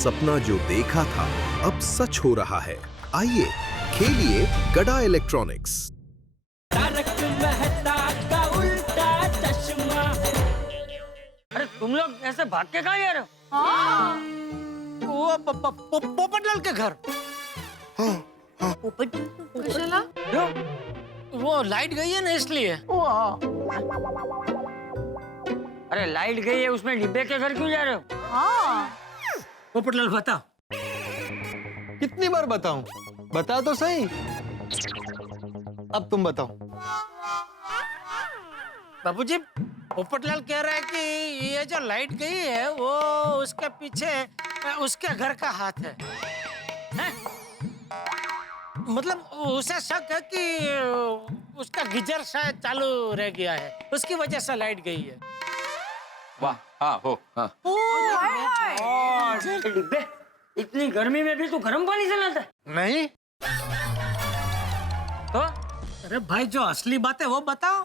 सपना जो देखा था अब सच हो रहा है। आइए खेलिए गड़ा इलेक्ट्रॉनिक्स। तारक मेहता का उल्टा चश्मा। अरे तुम लोग ऐसे भाग के कहाँ जा रहे हो? वो पोपटलाल के घर। कुशला? क्यों? वो लाइट गई है ना इसलिए। अरे लाइट गई है उसमें डिब्बे के घर क्यों जा रहे हो? हाँ। पोपटलाल बता। कितनी बार बताऊं? बता तो सही। अब तुम बताओ। बाबूजी, पोपटलाल कह रहा है कि ये जो लाइट गई है वो उसके पीछे उसके घर का हाथ है। हैं? मतलब उसे शक है कि उसका गीजर शायद चालू रह गया है, उसकी वजह से लाइट गई है। वाह, हाँ हो, हाँ। डिब्बे, इतनी गर्मी में भी तू गर्म पानी से नहाता है? नहीं, तो अरे भाई, जो असली बात है वो बताओ।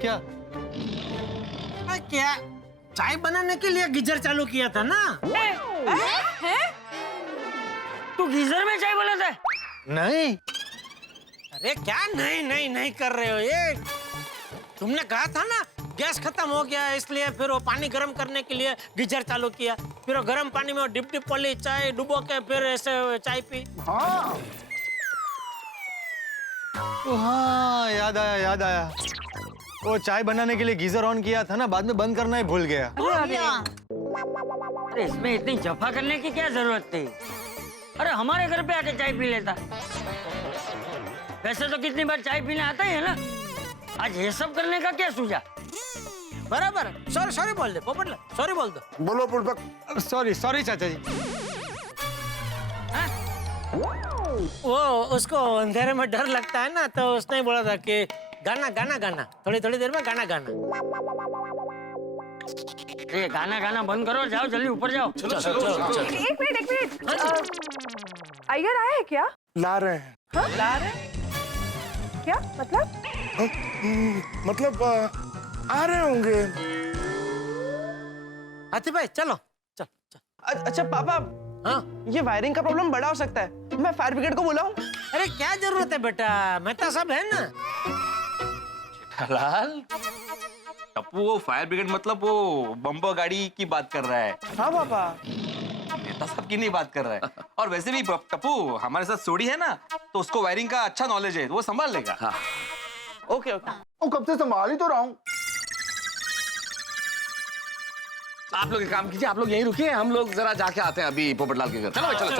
क्या? क्या चाय बनाने के लिए गीजर चालू किया था ना? तू गीजर में चाय बनाता है? नहीं। अरे क्या नहीं नहीं नहीं कर रहे हो? ये तुमने कहा था ना गैस खत्म हो गया इसलिए फिर वो पानी गर्म करने के लिए गीजर चालू किया, फिर वो गर्म पानी में डिप डिप वाली चाय डुबो के फिर ऐसे चाय पी। हाँ, याद आया। वो चाय बनाने के लिए गीजर ऑन किया था ना, बाद में बंद करना ही भूल गया। अरे इसमें इतनी जफा करने की क्या जरूरत थी? अरे हमारे घर पे आके चाय पी लेता। वैसे तो कितनी बार चाय पीने आता ही है ना, आज ये सब करने का क्या सूझा? बराबर। सॉरी बोल दे पोपटलाल, सॉरी बोल दो। बोलो बुड़बक। सॉरी चाचा जी। वो उसको अंधेरे में डर लगता है ना, तो उसने बोला था कि गाना थोड़ी देर में गाना। ये गाना बंद करो, जाओ जल्दी ऊपर जाओ। चलो। एक मिनट। अय्यर आया है क्या? ला रहे हैं। हाँ? ला रहे? क्या मतलब? मतलब आ रहे होंगे। हाथी भाई चलो चल। अच्छा पापा, हाँ? ये वायरिंग का प्रॉब्लम बड़ा हो सकता है, मैं फायर ब्रिगेड को बुलाऊं? अरे क्या जरूरत है बेटा, मेहता सब है ना। लाल, टप्पू वो फायर ब्रिगेड मतलब वो बम्पर गाड़ी की बात कर रहा है। हाँ पापा। नेता साहब की नहीं बात कर रहा है। और वैसे भी टप्पू हमारे साथ सोडी है ना, तो उसको वायरिंग का अच्छा नॉलेज है, वो संभाल लेगा। हाँ। ओके। वो कब से संभाल ही तो रहा हूँ। आप लोग एक काम कीजिए, आप लोग यहीं रुकिए, हम लोग जरा जाके आते हैं अभी पोपटलाल के घर। चलो भाई, चलो।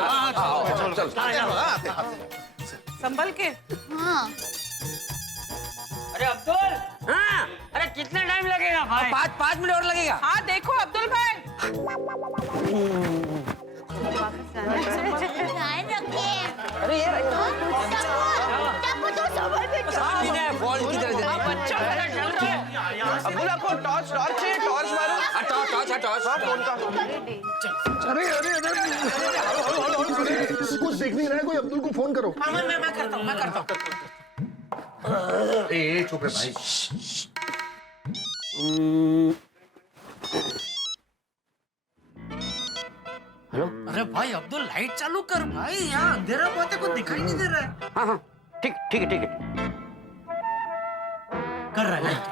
संभल के। हाँ। अरे अब्दुल, हाँ? अरे कितना टाइम लगेगा भाई? 5 मिनट और लगेगा। हाँ देखो अब्दुल भाई। अरे ये बॉल की तरह अब्दुल, आपको टॉर्च चाहिए? टॉर्च मारो। टॉर्च। हाँ, फोन का। अरे कुछ देख नहीं रहा है कोई, अब्दुल को फोन करो। हाँ, मैं करता हूँ। ए चुप है भाई। अरे भाई अब्दुल, लाइट चालू कर भाई, यहाँ अंधेरा बहुत है, कुछ दिखाई नहीं दे रहा है। हाँ, ठीक है। कर रहा है लाइट।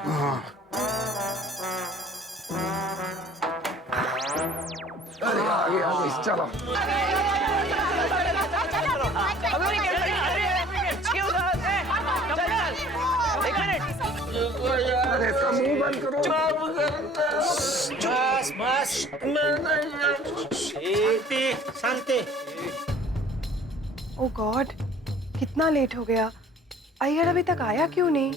अरे आगे चलो। अरे इसका मुंह बंद करो। बस। शांति। ओह गॉड, कितना लेट हो गया। अय्यर अभी तक आया क्यों नहीं?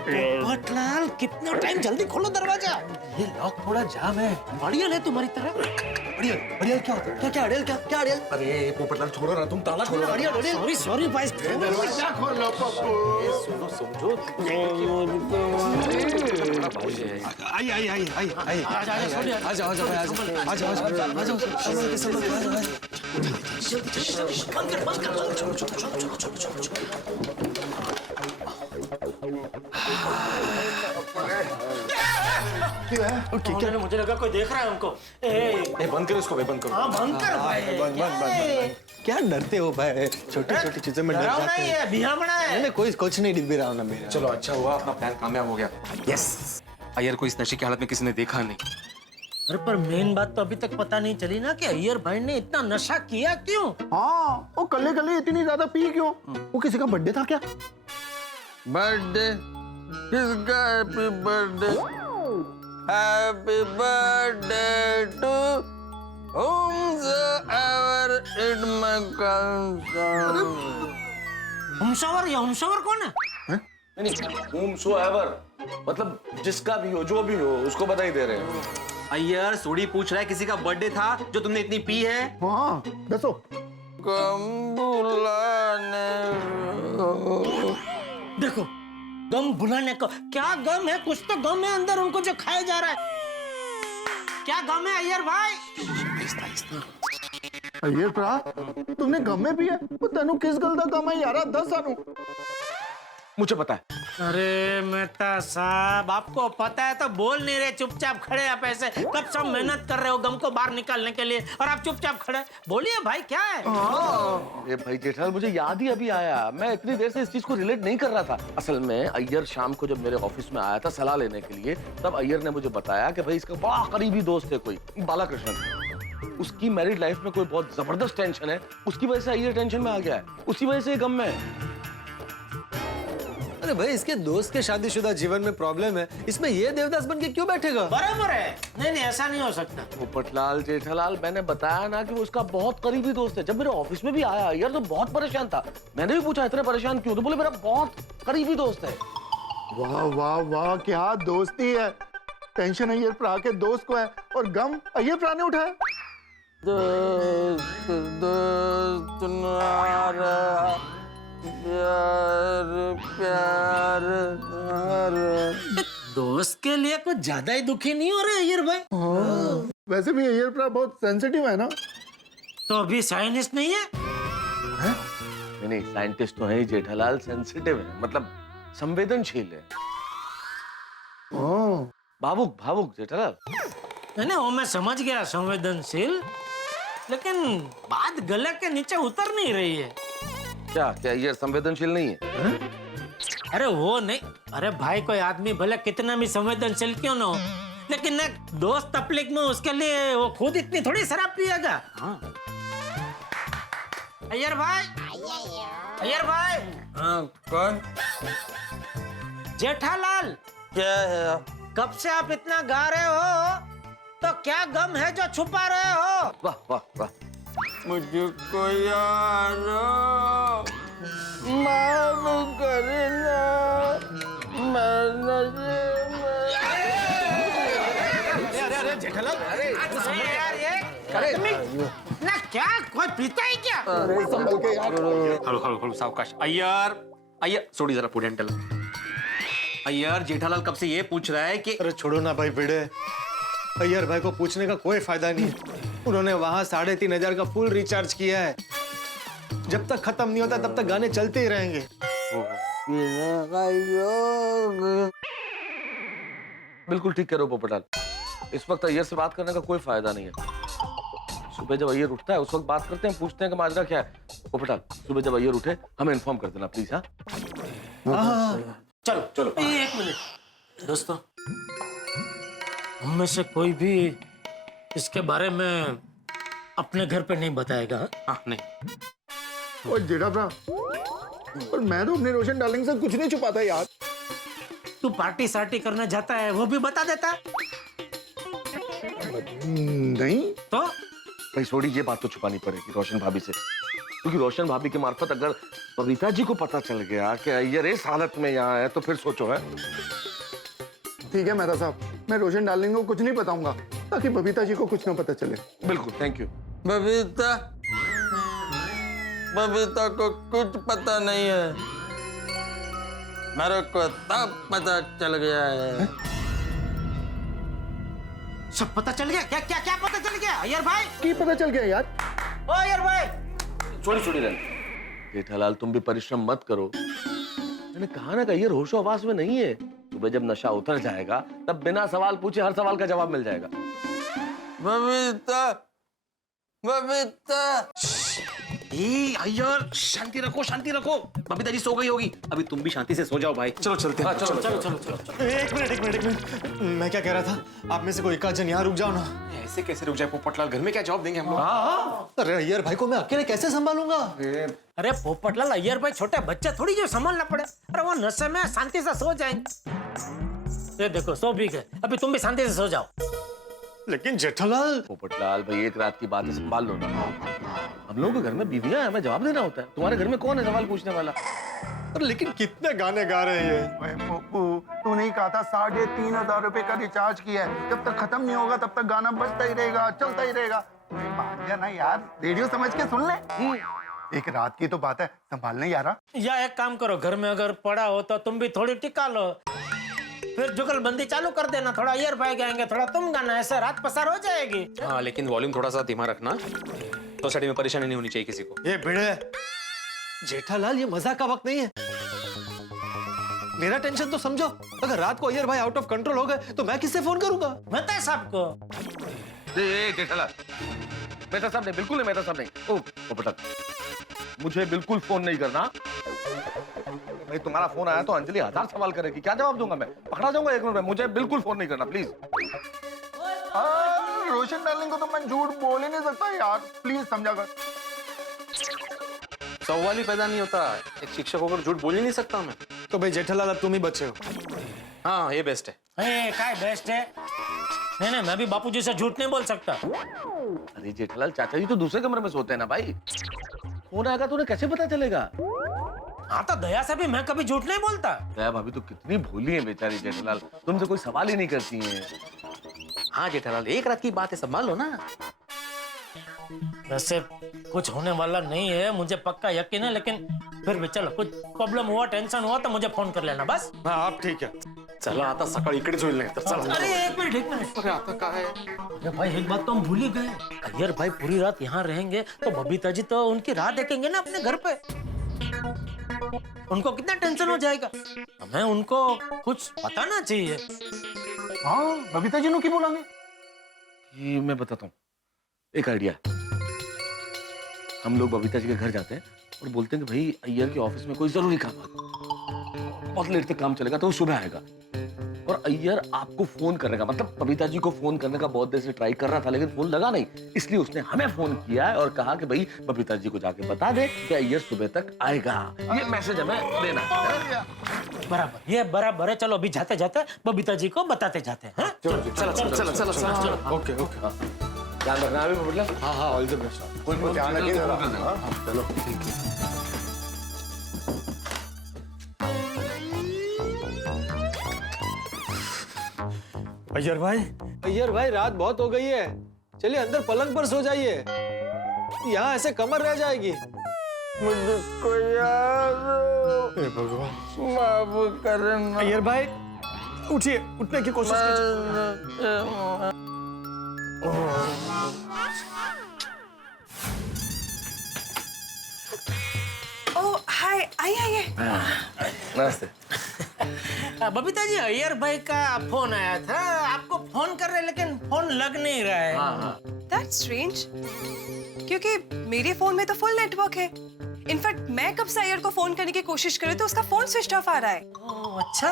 पोपटलाल, कितना टाइम, जल्दी खोलो दरवाजा। ये लॉक थोड़ा जाम है। अड़ियल है तुम्हारी तरह। अड़ियल क्या होता है? क्या अड़ियल? अरे पोपटलाल छोड़ो ना, तुम ताला खोलो। सॉरी भाई। दरवाजा खोलो पप्पू। समझो। आई। आ जाओ। मुझे लगा कोई देख रहा है हमको। बंद करो इसको, बंद करो। हाँ बंद कर भाई। क्या डरते हो भाई? छोटी छोटी चीजों में डर डरावना जाते ही हैं। है, भियामड़ा है। नहीं कोई कुछ नहीं डिब्बी रहा ना मेरा। चलो अच्छा हुआ, अपना प्लान कामयाब हो गया। यस, अय्यर को इस नशे की हालत में किसी ने देखा नहीं। अरे पर मेन बात तो अभी तक पता नहीं चली ना कि अय्यर भाई ने इतना नशा किया क्यों? हाँ, वो कल्ले कल्ले इतनी ज्यादा पी क्यों? वो किसी का बर्थडे था क्या? बर्थडे किसका? Happy birthday, happy birthday to whomsoever it may concern। Whomsoever, या हुमशोवर कौन है? नहीं, whomsoever मतलब जिसका भी हो, जो भी हो, उसको बधाई दे रहे हैं। अय्यर सोडी पूछ रहा है किसी का बर्थडे था जो तुमने इतनी पी है? हाँ, दसो। गम बुलाने देखो, गम भुलाने को क्या गम है? कुछ तो गम है अंदर उनको जो खाया जा रहा है। क्या गम है अय्यर भाई? अय्यर भरा, तुमने गम में पिया? वो तनु किस गल दा गम है यार? दस सानू। मुझे पता है। अरे मेहता साहब, आपको पता है तो बोल नहीं रहे, चुपचाप खड़े आप ऐसे। कब सब मेहनत कर रहे हो गम को बाहर निकालने के लिए और आप चुपचाप खड़े। बोलिए भाई क्या है? ये भाई जेठालाल, मुझे याद ही अभी आया। मैं इतनी देर से इस चीज को रिलेट नहीं कर रहा था। असल में अय्यर शाम को जब मेरे ऑफिस में आया था सलाह लेने के लिए, तब अय्यर ने मुझे बताया कि भाई इसका बड़ा करीबी दोस्त है कोई, बालाकृष्णन। उसकी मैरिड लाइफ में कोई बहुत जबरदस्त टेंशन है, उसकी वजह से अय्यर टेंशन में आ गया है, उसी वजह से ये गम में है। अरे भाई इसके दोस्त के शादीशुदा जीवन में प्रॉब्लम है, इसमें ये देवदास बन के क्यों बैठेगा? बराबर है। नहीं नहीं, ऐसा नहीं हो सकता। पोपटलाल जेठालाल, मैंने बताया ना कि वो उसका बहुत करीबी दोस्त है। जब मेरे ऑफिस में भी आया यार तो बहुत परेशान था। मैंने भी पूछा इतने परेशान क्यों, तो बोले मेरा बहुत करीबी दोस्त है। वाह वाह वाह, क्या दोस्ती है। टेंशन अय्यर भरा के दोस्त को है और गम अय्यर भरा ने उठाया। दोस्त दोस्त नारा प्यार प्यार प्यार। दोस्त के लिए कुछ ज्यादा ही दुखी नहीं हो रहे अय्यर भाई? वैसे भी अय्यर भरा बहुत सेंसिटिव है ना। तो अभी साइंटिस्ट नहीं है? नहीं, साइंटिस्ट तो है ही जेठालाल, सेंसिटिव है, मतलब संवेदनशील है। भावुक भावुक जेठालाल। नहीं, वो मैं समझ गया, संवेदनशील, लेकिन बात गले के नीचे उतर नहीं रही है। क्या क्या ये संवेदनशील नहीं है? अरे वो नहीं, अरे भाई कोई आदमी भले कितना भी संवेदनशील क्यों ना हो, लेकिन एक दोस्त तकलीफ में उसके लिए वो खुद इतनी थोड़ी शराब पिएगा। अय्यर भाई, अय्यर भाई। हाँ, कौन? जेठालाल, क्या है? कब से आप इतना गा रहे हो, तो क्या गम है जो छुपा रहे हो? वाह वाह वाह। मुझको यारो माफ करना, मैं नशे में। अरे यार ये ना, क्या कोई पीता है क्या? संभल के यार। हलो सावकाश। अय्यर, अय्यर सोडी जरा पुढे चल। अय्यर, जेठालाल कब से ये पूछ रहा है कि अरे छोड़ो ना भाई भिड़े, अय्यर भाई को पूछने का कोई फायदा नहीं। उन्होंने वहां 3,500 का फुल रिचार्ज किया है। जब तक खत्म नहीं होता तब तक गाने चलते ही रहेंगे। बिल्कुल ठीक कह रहे हो पोपटलाल, इस वक्त अय्यर से बात करने का कोई फायदा नहीं है। सुबह जब अय्यर उठता है उस वक्त बात करते हैं, पूछते हैं कि माजरा क्या है। पोपटलाल, सुबह जब अय्यर उठे हमें इन्फॉर्म कर देना प्लीज। हाँ, चलो चलो, एक मिनट दोस्तों, हम में से कोई भी इसके बारे में अपने घर पे नहीं बताएगा। हाँ नहीं। और जेठा भरा, और मैं तो अपने रोशन डार्लिंग से कुछ नहीं छुपाता यार। तू पार्टी सार्टी करने जाता है वो भी बता देता। नहीं तो भाई सोडी, ये बात तो छुपानी पड़ेगी रोशन भाभी से, क्योंकि रोशन भाभी के मार्फत अगर बबीता जी को पता चल गया कि अय्यर इस हालत में यहाँ है तो फिर सोचो है। ठीक है मेहता साहब, मैं रोशन डार्लिंग को कुछ नहीं बताऊंगा ताकि बबीता जी को कुछ ना पता चले। बिल्कुल, थैंक यू। बबीता, बबीता को कुछ पता नहीं है, मेरे को तब पता चल गया है। सब पता चल गया? क्या क्या क्या पता चल गया अय्यर भाई? की पता चल गया यार? ओ अय्यर भाई, छोड़ी छोड़ी रहने। जेठालाल, तुम भी परिश्रम मत करो। मैंने कहा ना कि अय्यर होशो हवास में नहीं है। सुबह जब नशा उतर जाएगा तब बिना सवाल पूछे हर सवाल का जवाब मिल जाएगा। बबीता, बबीता। अय्यर शांति रखो, शांति रखो। बबीता जी सो गई होगी, अभी तुम भी शांति से सो जाओ भाई। चलो चलते हैं। चलो चलो चलो चलो। एक मिनट। मैं क्या कह रहा था, आप में से कोई एक आध जन यहाँ रुक जाओ ना। ऐसे कैसे रुक जाए पोपटलाल, घर में क्या जवाब देंगे हम लोग? अरे अय्यर भाई को मैं अकेले कैसे संभालूंगा? अरे पोपटलाल, अय्यर भाई छोटे बच्चे थोड़ी जो संभालना पड़े। अरे वो नशे में शांति से सो जाएंगे। ये देखो सो भी गए, अभी तुम भी शांति से सो जाओ। लेकिन जेठालाल। पोपटलाल भाई, एक रात की बात है, संभाल लो ना। हम लोगों के घर में बीवियां हैं, हमें जवाब देना होता है। तुम्हारे घर में कौन है सवाल पूछने वाला? अरे लेकिन कितने गाने गा रहे हैं ये। ओए पप्पू, तूने ही कहा था 3,500 रुपए का रिचार्ज किया है, जब तक खत्म नहीं होगा तब तक गाना बजता ही रहेगा, चलता ही रहेगा। मान जा ना यार, रेडियो समझ के सुन ले। एक रात की तो बात है, संभालने यारा। या एक काम करो, घर में अगर पड़ा हो तो तुम भी थोड़ी टिका लो, फिर जुगलबंदी चालू कर देना। थोड़ा अय्यर भाई गाएंगे, थोड़ा तुम गाना, ऐसे रात पसार हो जाएगी। हाँ, लेकिन वॉल्यूम थोड़ा सा धीमा रखना, सोसाइटी में परेशानी नहीं होनी चाहिए किसी को। ये भिड़े जेठालाल, ये मजाक का वक्त नहीं है। मेरा टेंशन तो समझो। अगर रात को अय्यर भाई आउट ऑफ कंट्रोल हो गए तो मैं किससे फोन करूंगा? बता सबको। जेठालाल, मेहता साहब नहीं, बिल्कुल नहीं मेहता साहब नहीं। ओ पोपटलाल, मुझे बिल्कुल फोन नहीं करना भाई। तुम्हारा फोन आया तो अंजलि 1000 सवाल करेगी, क्या जवाब दूंगा मैं? पकड़ा जाऊंगा 1 मिनट में। मुझे बिल्कुल फोन नहीं करना प्लीज। रोशन डार्लिंग को तो मैं झूठ बोल ही नहीं सकता यार, प्लीज समझा कर। सवाल ही पैदा नहीं होता। एक शिक्षक होकर झूठ बोल ही नहीं सकता मैं। तो भाई जेठालाल, अब तुम ही बचे हो। हाँ, ये बेस्ट है। काय बेस्ट है? नहीं, मैं भी बापूजी से झूठ नहीं बोल सकता। अरे जेठालाल, चाचा जी तो दूसरे कमरे में सोते हैं ना भाई। फोन आएगा तो उन्हें कैसे पता चलेगा? हाँ तो दया से भी मैं कभी झूठ नहीं बोलता। दया भाभी तो कितनी भोली है बेचारी जेठालाल, तुमसे कोई सवाल ही नहीं करती हैं। हाँ जेठालाल, एक रात की बात है, संभाल लो ना। वैसे कुछ होने वाला नहीं है, मुझे पक्का यकीन है, लेकिन फिर भी चलो, कुछ प्रॉब्लम हुआ, टेंशन हुआ तो मुझे फोन कर लेना बस। हाँ, आप ठीक है। चला आता सकाळी इकडेच होईल नाही तर चला। अरे एक मिनट। अरे आता काय? अरे भाई, एक बात तो हम भूल ही गए। अय्यर भाई पूरी रात यहाँ रहेंगे तो बबीता जी तो उनकी राह देखेंगे ना अपने घर पे। उनको कितना टेंशन हो जाएगा। हमें उनको कुछ बताना चाहिए। हाँ, बबीता जी नु की बोलेंगे? ये मैं बताता हूँ, एक आइडिया। हम लोग बबीता जी के घर जाते हैं और बोलते हैं कि भाई अय्यर के ऑफिस में कोई जरूरी काम है, बहुत लेट तक काम चलेगा, तो वो सुबह आएगा और अय्यर आपको फोन करेगा। मतलब बबीता जी को फोन करने का बहुत देर से ट्राई कर रहा था, लेकिन फोन लगा नहीं, इसलिए उसने हमें फोन किया है और कहा कि भाई बबीता जी को जाके बता दे कि अय्यर सुबह तक आएगा। ये मैसेज हमें देना है। बराबर, ये बराबर है। चलो अभी जाते जाते बबीता जी को बताते जाते हैं। चला। ओके। ध्यान रखना अभी पोपटलाल। हाँ, ऑल द बेस्ट। कोई ध्यान रखिए जरा। हाँ, चलो ठीक है। अय्यर भाई, रात बहुत हो गई है, चलिए अंदर पलंग पर सो जाइए। यहाँ ऐसे कमर रह जाएगी। मुझको यार भगवान, माफ करना। अय्यर भाई उठिए, उठने की कोशिश कीजिए। ओह हाय, आइए। नमस्ते। बबीता जी, अय्यर भाई का फोन आया था, आपको फोन कर रहे लेकिन फोन लग नहीं रहा है। दैट्स स्ट्रेंज, क्योंकि मेरे फोन में तो फुल नेटवर्क है। इनफैक्ट मैं कब से अय्यर को फोन करने की कोशिश कर रही तो उसका फोन स्विच ऑफ आ रहा है। ओह अच्छा,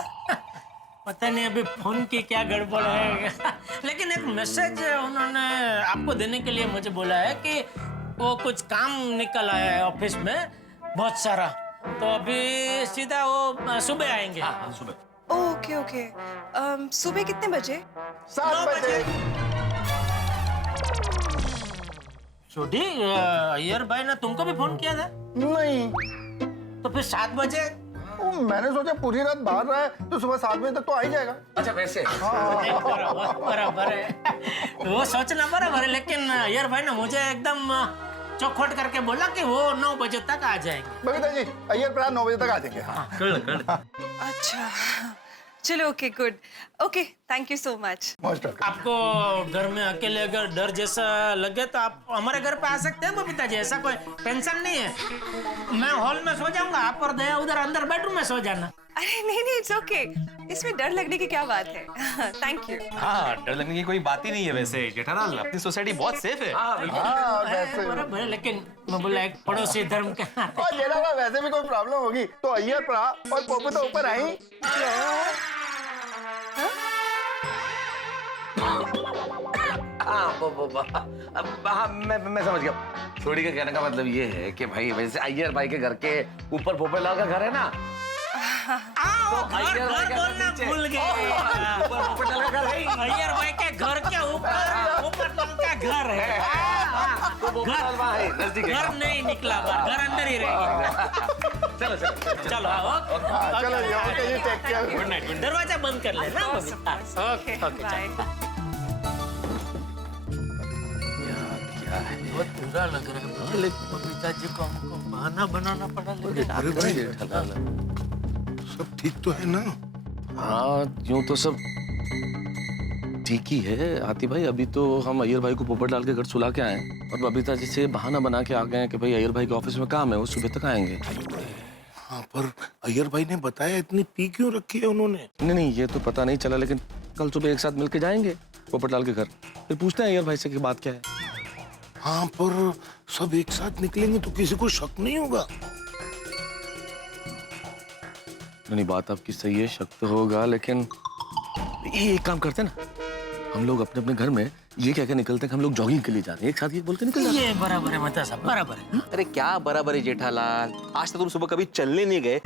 पता नहीं अभी फोन की क्या गड़बड़ है। लेकिन एक मैसेज उन्होंने आपको देने के लिए मुझे बोला है कि वो कुछ काम निकल आया है ऑफिस में बहुत सारा, तो अभी सीधा वो सुबह आएंगे। हाँ, सुबह। ओके। सुबह कितने बजे? 7 बजे। छोटी, अय्यर भाई ने तुमको भी फोन किया था? नहीं, तो फिर 7 बजे? मैंने सोचा पूरी रात बाहर रहा है तो सुबह 7 बजे तक तो आ ही जाएगा। अच्छा वैसे बराबर है, वो सोचना बराबर है, लेकिन अय्यर भाई ने मुझे एकदम चौखट करके बोला कि वो 9 बजे तक आ जाएंगे। बबीता जी, अय्यर प्राय 9 बजे तक आ जाएंगे। अच्छा, चलो okay good okay thank you so much most welcome. आपको घर में अकेले अगर डर जैसा लगे तो आप हमारे घर पे आ सकते हैं बबीता जी, ऐसा कोई टेंशन नहीं है। मैं हॉल में सो जाऊंगा, आप और दया उधर अंदर बेडरूम में सो जाना। अरे नहीं इट्स ओके इसमें डर लगने की क्या बात है थैंक यू हाँ, डर लगने की कोई बात ही नहीं है। वैसे जेठालाल, अपनी सोसाइटी बहुत सेफ है। हाँ वैसे बराबर है, लेकिन मैं बोला एक पड़ोसी धर्म के नाते। और जेठालाल वैसे भी कोई प्रॉब्लम होगी तो अय्यर पड़ा और पोपू तो ऊपर आई। हाँ, मैं समझ गया। छोड़ी के कहने का मतलब ये है कि भाई वैसे अय्यर भाई के घर के ऊपर पोपटलाल का घर है ना, तो घर बोलना भूल गए। पोपटलाल का घर है। अय्यर भाई के घर के ऊपर पोपटलाल का घर है। तो पोपटलाल वहाँ है, नजदीक है। घर नहीं निकला बाहर, घर अंदर ही रहेगा। चलो चलो चलो आओ। चलो ये ओके जी टेक केयर। Good night. दरवाजा बंद कर लेना बबीता। ओके बाय बहुत बुरा लग रहा है, लेकिन बबीता जी को हमको बहाना बनाना पड़ा। अरे भाई सब ठीक तो है ना? हाँ, यूं तो सब ठीक ही है आती भाई। अभी तो हम अय्यर भाई को पोपटलाल के घर सुला के आए और बबीता जी से बहाना बना के आ गए कि भाई अय्यर भाई के ऑफिस में काम है, वो सुबह तक आएंगे। हाँ, पर अय्यर भाई ने बताया इतनी पी क्यों रखी है उन्होंने? नहीं, ये तो पता नहीं चला, लेकिन कल सुबह एक साथ मिलके जाएंगे पोपटलाल के घर, फिर पूछते हैं अय्यर भाई से कि बात क्या है। हाँ, पर सब एक साथ निकलेंगे तो किसी को शक नहीं होगा? नहीं, बात आपकी सही है, शक तो होगा, लेकिन ये एक काम करते हैं ना, हम लोग अपने अपने घर में ये कह के निकलते हैं कि हम लोग जॉगिंग के लिए जा रहे हैं, एक साथ ये बोल के निकल जाते हैं। ये बराबर है मता साहब, बराबर है। अरे क्या बराबर है जेठालाल, आज तक तुम सुबह कभी चलने नहीं गए,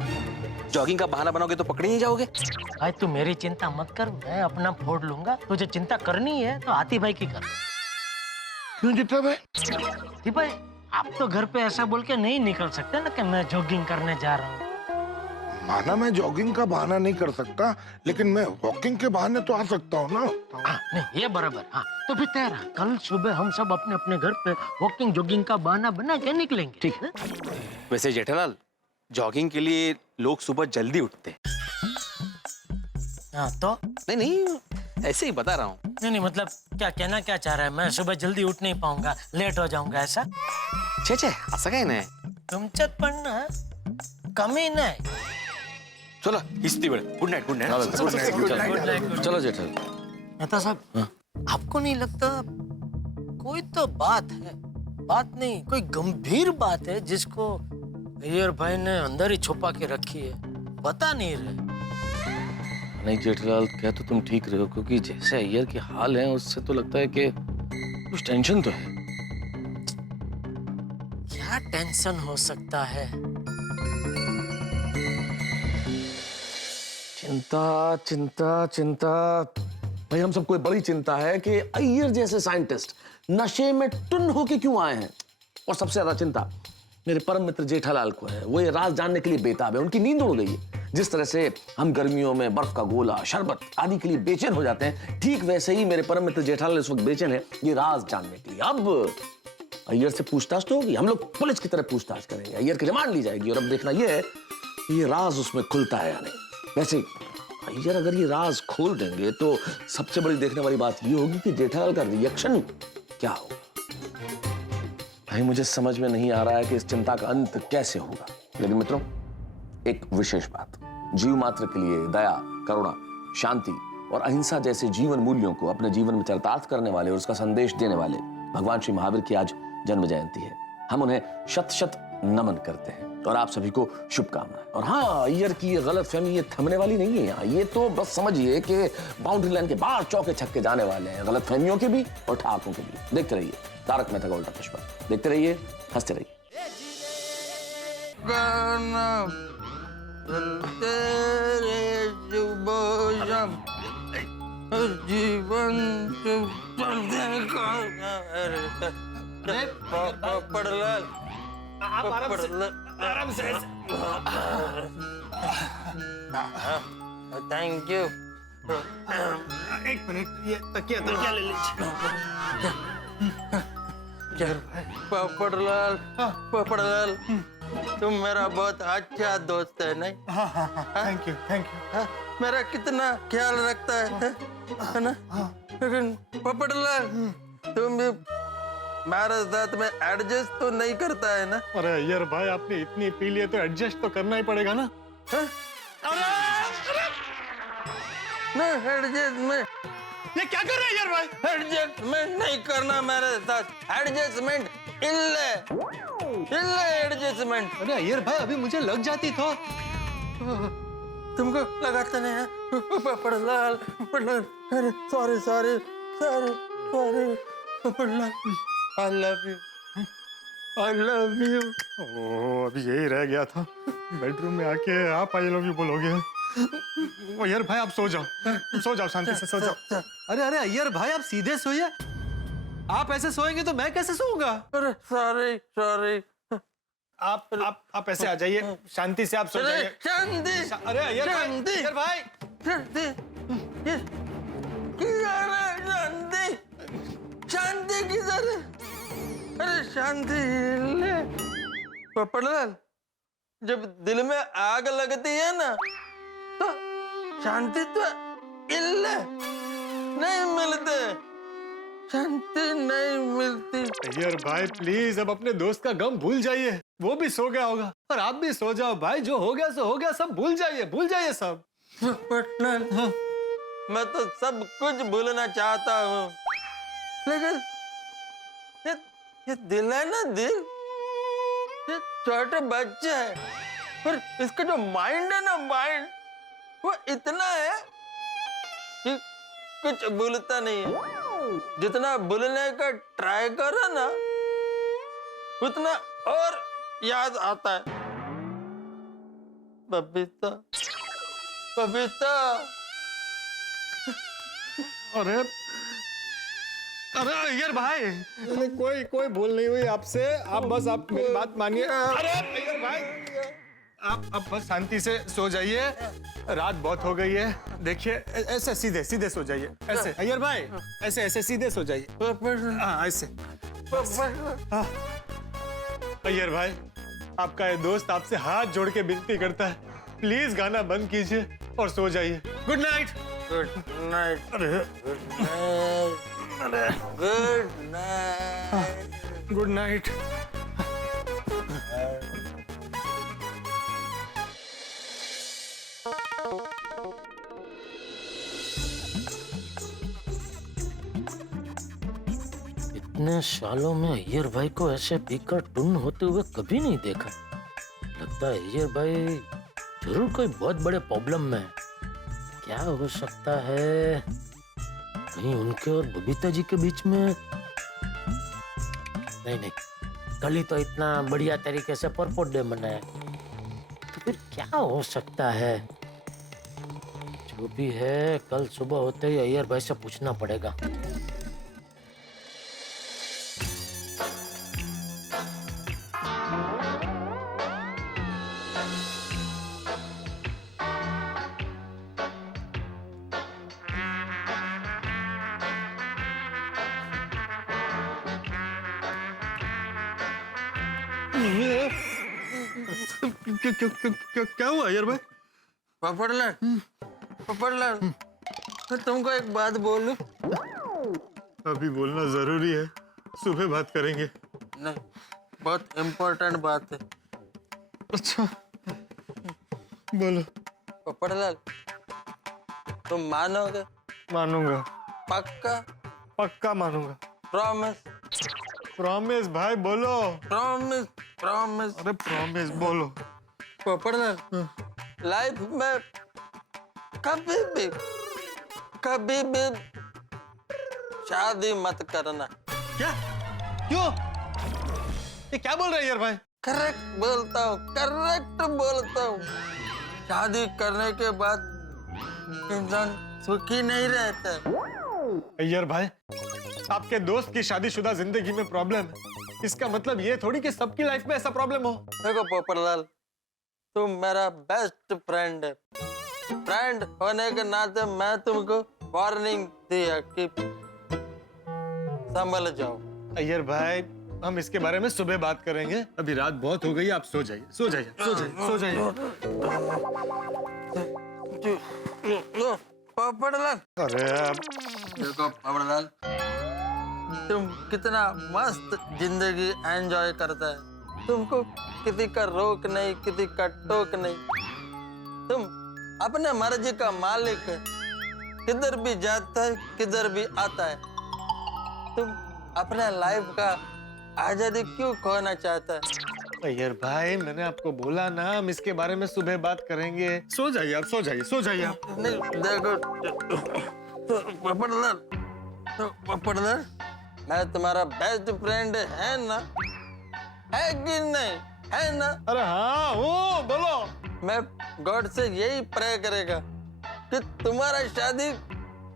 जॉगिंग का बहाना बनाओगे तो पकड़े नहीं जाओगे। भाई तू मेरी चिंता मत कर, मैं अपना फोड़ लूंगा। तुझे चिंता करनी है तो हाथी भाई की कर। क्यों जेठा भाई? हाथी भाई, आप तो घर पे ऐसा बोल के नहीं निकल सकते ना कि मैं जॉगिंग करने जा रहा हूँ। माना मैं जॉगिंग का बहाना नहीं कर सकता, लेकिन मैं वॉकिंग के बहाने तो आ सकता हूँ ना। नहीं ये बराबर। हाँ तो फिर तैयार है, कल सुबह हम सब अपने अपने घर पे वॉकिंग जॉगिंग का बहाना बना के निकलेंगे। ठीक है। वैसे जेठालाल, जॉगिंग के लिए लोग सुबह जल्दी उठते हैं। हाँ तो नहीं, ऐसे ही बता रहा हूँ। नहीं मतलब क्या कहना क्या चाह रहा है, मैं सुबह जल्दी उठ नहीं पाऊंगा, लेट हो जाऊंगा ऐसा? छे असं काय नाही। तुमच्यात पण ना कमी नाही। चलो हिस्ती वेळ। Good night. Good night. चलो जेठा। मेहता साहब, आपको नहीं लगता कोई तो बात है, बात नहीं कोई गंभीर बात है जिसको अय्यर भाई ने अंदर ही छुपा के रखी है, बता नहीं रहे? नहीं जेठलाल, कह तो तुम ठीक रहे हो, क्योंकि जैसे अय्यर के हाल हैं उससे तो लगता है कि कुछ टेंशन तो है। क्या टेंशन हो सकता है? चिंता चिंता चिंता भाई, हम सबको बड़ी चिंता है कि अय्यर जैसे साइंटिस्ट नशे में टुन होके क्यों आए हैं। और सबसे ज्यादा चिंता मेरे परम मित्र जेठालाल को है, वो ये राज जानने के लिए बेताब है, उनकी नींद उड़ गई है। जिस तरह से हम गर्मियों में बर्फ का गोला, शरबत आदि के लिए बेचैन हो जाते हैं, ठीक वैसे ही मेरे परम मित्र जेठालाल इस वक्त बेचैन है ये राज जानने के लिए। अब अय्यर से पूछताछ तो होगी, हम लोग पुलिस की तरह पूछताछ करेंगे, अय्यर की रिमांड ली जाएगी, और अब देखना यह है कि ये राज उसमें खुलता है या नहीं। वैसे अय्यर अगर ये राज खोल देंगे तो सबसे बड़ी देखने वाली बात ये होगी कि जेठालाल का रिएक्शन क्या होगा। भाई मुझे समझ में नहीं आ रहा है कि इस चिंता का अंत कैसे होगा, लेकिन मित्रों एक विशेष बात, जीव मात्र के लिए दया, करुणा, शांति और अहिंसा जैसे जीवन मूल्यों को अपने जीवन में चरितार्थ करने वाले और उसका संदेश देने वाले भगवान श्री महावीर की आज जन्म जयंती है। हम उन्हें शत शत नमन करते हैं और आप सभी को शुभकामनाएं। और हाँ, अय्यर की ये गलत फहमी ये थमने वाली नहीं है यहाँ, ये तो बस समझिए कि बाउंड्री लाइन के बाहर चौके छक्के जाने वाले हैं, गलत फहमियों के भी और ठहाकों के भी। देखते रहिए तारक मेहता का उल्टा चश्मा, देखते रहिए, हंसते रहिए। Thank you. एक मिनट, ये तकिया ले लीजिए। पोपटलाल, पोपटलाल, तुम मेरा बहुत अच्छा दोस्त है नहीं? हाँ हाँ हाँ, थैंक यू थैंक यू। हाँ, मेरा कितना ख्याल रखता है ना? लेकिन पोपटलाल, तुम भी मेरे साथ में एडजस्ट तो नहीं करता है ना? अरे अय्यर भाई, आपने इतनी पी लिए तो एडजस्ट तो करना ही पड़ेगा ना। हाँ? नहीं, एडजस्टमेंट ये क्या कर रहे हैं अय्यर भाई? एडजस्टमेंट नहीं करना मेरे साथ। एडजस्टमेंट इल्ले इल्ले एडजस्टमेंट। अरे अय्यर भाई, अभी मुझे लग जाती तो। तुमको लगाता नहीं है? पोपटलाल, पोपटलाल, अरे sorry sorry sorry sorry Popatlal, I love you, I love you. ओ, अभी यही रह गया था, बेडरूम में आके आप आई लव यू बोलोगे। ओ अय्यर भाई, आप सो जाओ शांति से, सो जाओ। अरे अरे अय्यर भाई, आप सीधे सोइए। आप ऐसे सोएंगे तो मैं कैसे सोऊंगा? अरे सॉरी सॉरी। आप ऐसे आ जाइए, शांति से आप सो जाइए। शांति। अरे अय्यर भाई, शांति। अय्यर भाई, शांति। ये किधर है शांति? शांति किधर है? अरे शांति ले। पोपटलाल, जब दिल में आग लगती है ना, तो शांति तो इल्ले नहीं मिलते, शांति नहीं मिलती। अय्यर भाई प्लीज, अब अपने दोस्त का गम भूल जाइए। वो भी सो गया होगा और आप भी सो जाओ भाई। जो हो गया सो हो गया, सब भूल जाइए सब। पोपटलाल, मैं तो सब कुछ भूलना चाहता हूँ, लेकिन ये दिल है ना, दिल, ये छोटे बच्चे है, पर इसका जो माइंड है ना, माइंड वो इतना है कि कुछ भूलता नहीं है। जितना भूलने का ट्राई करो ना, उतना और याद आता है। बबीता, बबीता। अरे अरे अय्यर भाई, कोई भूल नहीं हुई आपसे। आप मेरी बात मानिए। अरे अय्यर भाई, आप बस शांति से सो जाइए। रात बहुत हो गई है। देखिए, ऐसे सीधे सो जाइए। ऐसे अय्यर भाई, ऐसे सीधे सो जाइए। हाँ, ऐसे। हाँ। अय्यर भाई, आपका ये दोस्त आपसे हाथ जोड़ के विनती करता है, प्लीज गाना बंद कीजिए और सो जाइए। Good night. Good night. अरे गुड नाइट। Good night. इतने सालों में अय्यर भाई को ऐसे पीकर टुन होते हुए कभी नहीं देखा। लगता है अय्यर भाई जरूर कोई बहुत बड़े प्रॉब्लम में है। क्या हो सकता है? कहीं उनके और बबीता जी के बीच में? नहीं, कल ही तो इतना बढ़िया तरीके से परपोट डे मनाया, तो फिर क्या हो सकता है? जो भी है, कल सुबह होते ही अय्यर भाई से पूछना पड़ेगा। क्या हुआ अय्यर भाई? पोपटलाल, पोपटलाल, मैं तुमको एक बात बोलूं? अभी बोलना जरूरी है, सुबह बात करेंगे। नहीं, बहुत इम्पोर्टेंट बात है। अच्छा, बोलो। पोपटलाल, तुम मानोगे? मानूंगा। पक्का? पक्का मानूंगा। प्रॉमिस? प्रॉमिस भाई, बोलो। Promise, promise. अरे प्रॉमिस बोलो। पोपटलाल, लाइफ में कभी भी शादी मत करना। क्या? क्यों? ये क्या बोल रहे हैं यार भाई? करेक्ट बोलता हूँ, करेक्ट बोलता हूँ। शादी करने के बाद इंसान सुखी नहीं रहता। अय्यर भाई, आपके दोस्त की शादीशुदा जिंदगी में प्रॉब्लम है, इसका मतलब ये थोड़ी कि सबकी लाइफ में ऐसा प्रॉब्लम हो। देखो पोपटलाल, तुम मेरा बेस्ट फ्रेंड है। फ्रेंड होने के नाते मैं तुमको वार्निंग दिया कि संभल जाओ। अय्यर भाई, हम इसके बारे में सुबह बात करेंगे। अभी रात बहुत हो गई, आप सो जाइए, सो जाइए, सो जाइए, सो जाइए। पोपटलाल, अरे देखो पोपटलाल, तुम कितना मस्त जिंदगी एंजॉय करता है। तुमको किसी का रोक नहीं, किसी का टोक नहीं। तुम अपने मर्जी का मालिक है, किधर भी जाता है, किधर भी आता है। तुम अपने लाइफ का आजादी क्यों खोना चाहता है? अय्यर भाई, मैंने आपको बोला ना, हम इसके बारे में सुबह बात करेंगे। सो जाइए आप, सो जाइए, सो जाइए आप। नहीं, देखो पोपटलाल, पोपटलाल, मैं तुम्हारा बेस्ट फ्रेंड है ना? है कि नहीं? है ना? अरे हाँ, वो बोलो। मैं गॉड से यही प्रे करेगा कि तुम्हारा शादी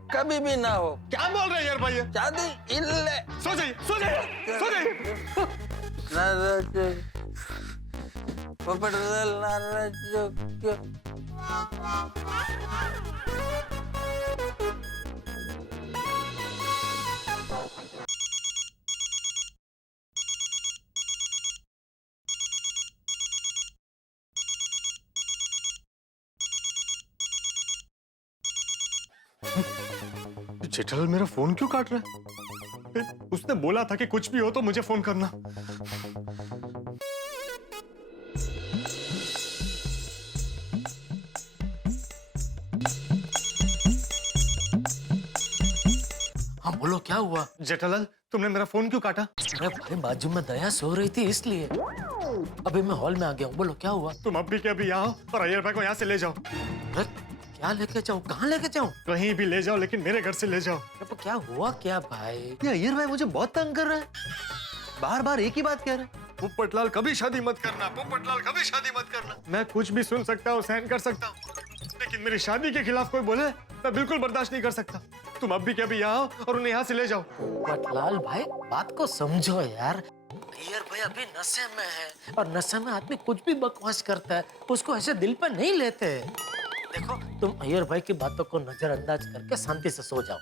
कभी भी ना हो। क्या बोल रहे हैं यार भाई? शादी इल्ले। सो जाइए, सो जाइए, सो जाइए। नाराज पोपटलाल, नाराज क्यों? जेठालाल मेरा फोन क्यों काट रहा है? उसने बोला था कि कुछ भी हो तो मुझे फोन करना। हाँ बोलो, क्या हुआ? जेठालाल, तुमने मेरा फोन क्यों काटा? अरे भाई, बाजू में दया सो रही थी इसलिए। अभी मैं हॉल में आ गया हूँ, बोलो क्या हुआ? तुम अभी के अभी आओ और अय्यर भाई को यहाँ से ले जाओ। अरे क्या लेके जाऊँ? कहाँ लेके जाऊँ? कहीं भी ले जाओ, लेकिन मेरे घर से ले जाओ। तो क्या हुआ क्या भाई? ये अय्यर भाई मुझे बहुत तंग कर रहा है, बार बार एक ही बात कह रहा है। पोपटलाल कभी शादी मत करना, पोपटलाल कभी शादी मत करना। मैं कुछ भी सुन सकता हूँ, सहन कर सकता हूँ, लेकिन मेरी शादी के खिलाफ कोई बोले मैं बिल्कुल बर्दाश्त नहीं कर सकता। तुम अभी के अभी आओ और उन्हें यहाँ से ले जाओ। पोपटलाल भाई, बात को समझो यार। अय्यर भाई अभी नशे में है, और नशे में आदमी कुछ भी बकवास करता है, उसको ऐसे दिल पर नहीं लेते। देखो, तुम अय्यर भाई की बातों को नजरअंदाज करके शांति से सो जाओ।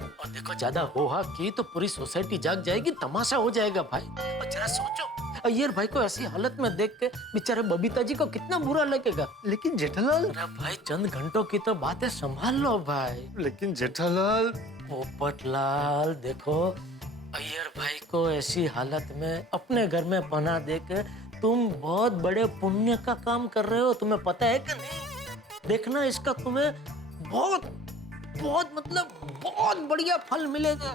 और देखो, ज्यादा होहा की तो पूरी सोसाइटी जाग जाएगी, तमाशा हो जाएगा भाई। और जरा सोचो, अय्यर भाई को ऐसी हालत में देख के बेचारे बबीता जी को कितना बुरा लगेगा। लेकिन जेठालाल, अरे भाई, चंद घंटों की तो बात है, संभाल लो भाई। लेकिन जेठालाल। पोपटलाल देखो, अय्यर भाई को ऐसी हालत में अपने घर में पनाह देके तुम बहुत बड़े पुण्य का काम कर रहे हो, तुम्हें पता है कि नहीं? देखना, इसका तुम्हें बहुत बहुत मतलब बहुत बढ़िया फल मिलेगा।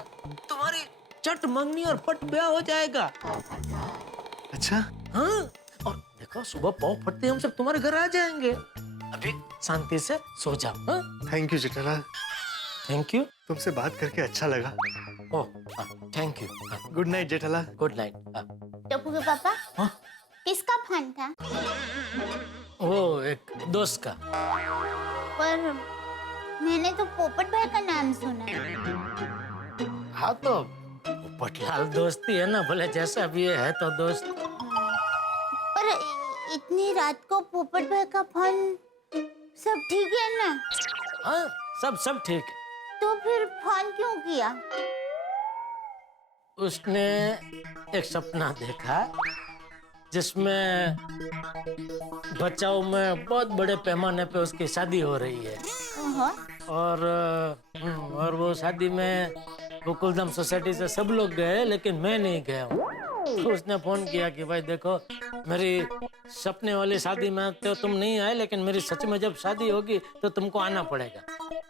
तुम्हारी चट मंगनी और पट ब्याह हो जाएगा। अच्छा? हाँ, और देखो, सुबह पाँव फटते हम सब तुम्हारे घर आ जाएंगे। अभी शांति से सो जाओ। हाँ? Thank you Jethalal, thank you. तुमसे बात करके अच्छा लगा। ओह, thank you. Good night Jethalal. Good night. Tappu के पापा, हाँ? किसका फोन था? वो एक दोस्त का। पर मैंने तो पोपट भाई का नाम सुना। हाँ तो पोपटलाल दोस्ती है ना, भले जैसा भी है तो दोस्त। पर इतनी रात को पोपट भाई का फोन, सब ठीक है ना? हाँ, सब ठीक। तो फिर फोन क्यों किया? उसने एक सपना देखा जिसमें बचाओ में बहुत बड़े पैमाने पे उसकी शादी हो रही है। और वो शादी में गोकुलधाम सोसाइटी से सब लोग गए, लेकिन मैं नहीं गया हूँ। तो उसने फोन किया कि भाई देखो, मेरी सपने वाली शादी में तो तुम नहीं आए, लेकिन मेरी सच में जब शादी होगी तो तुमको आना पड़ेगा।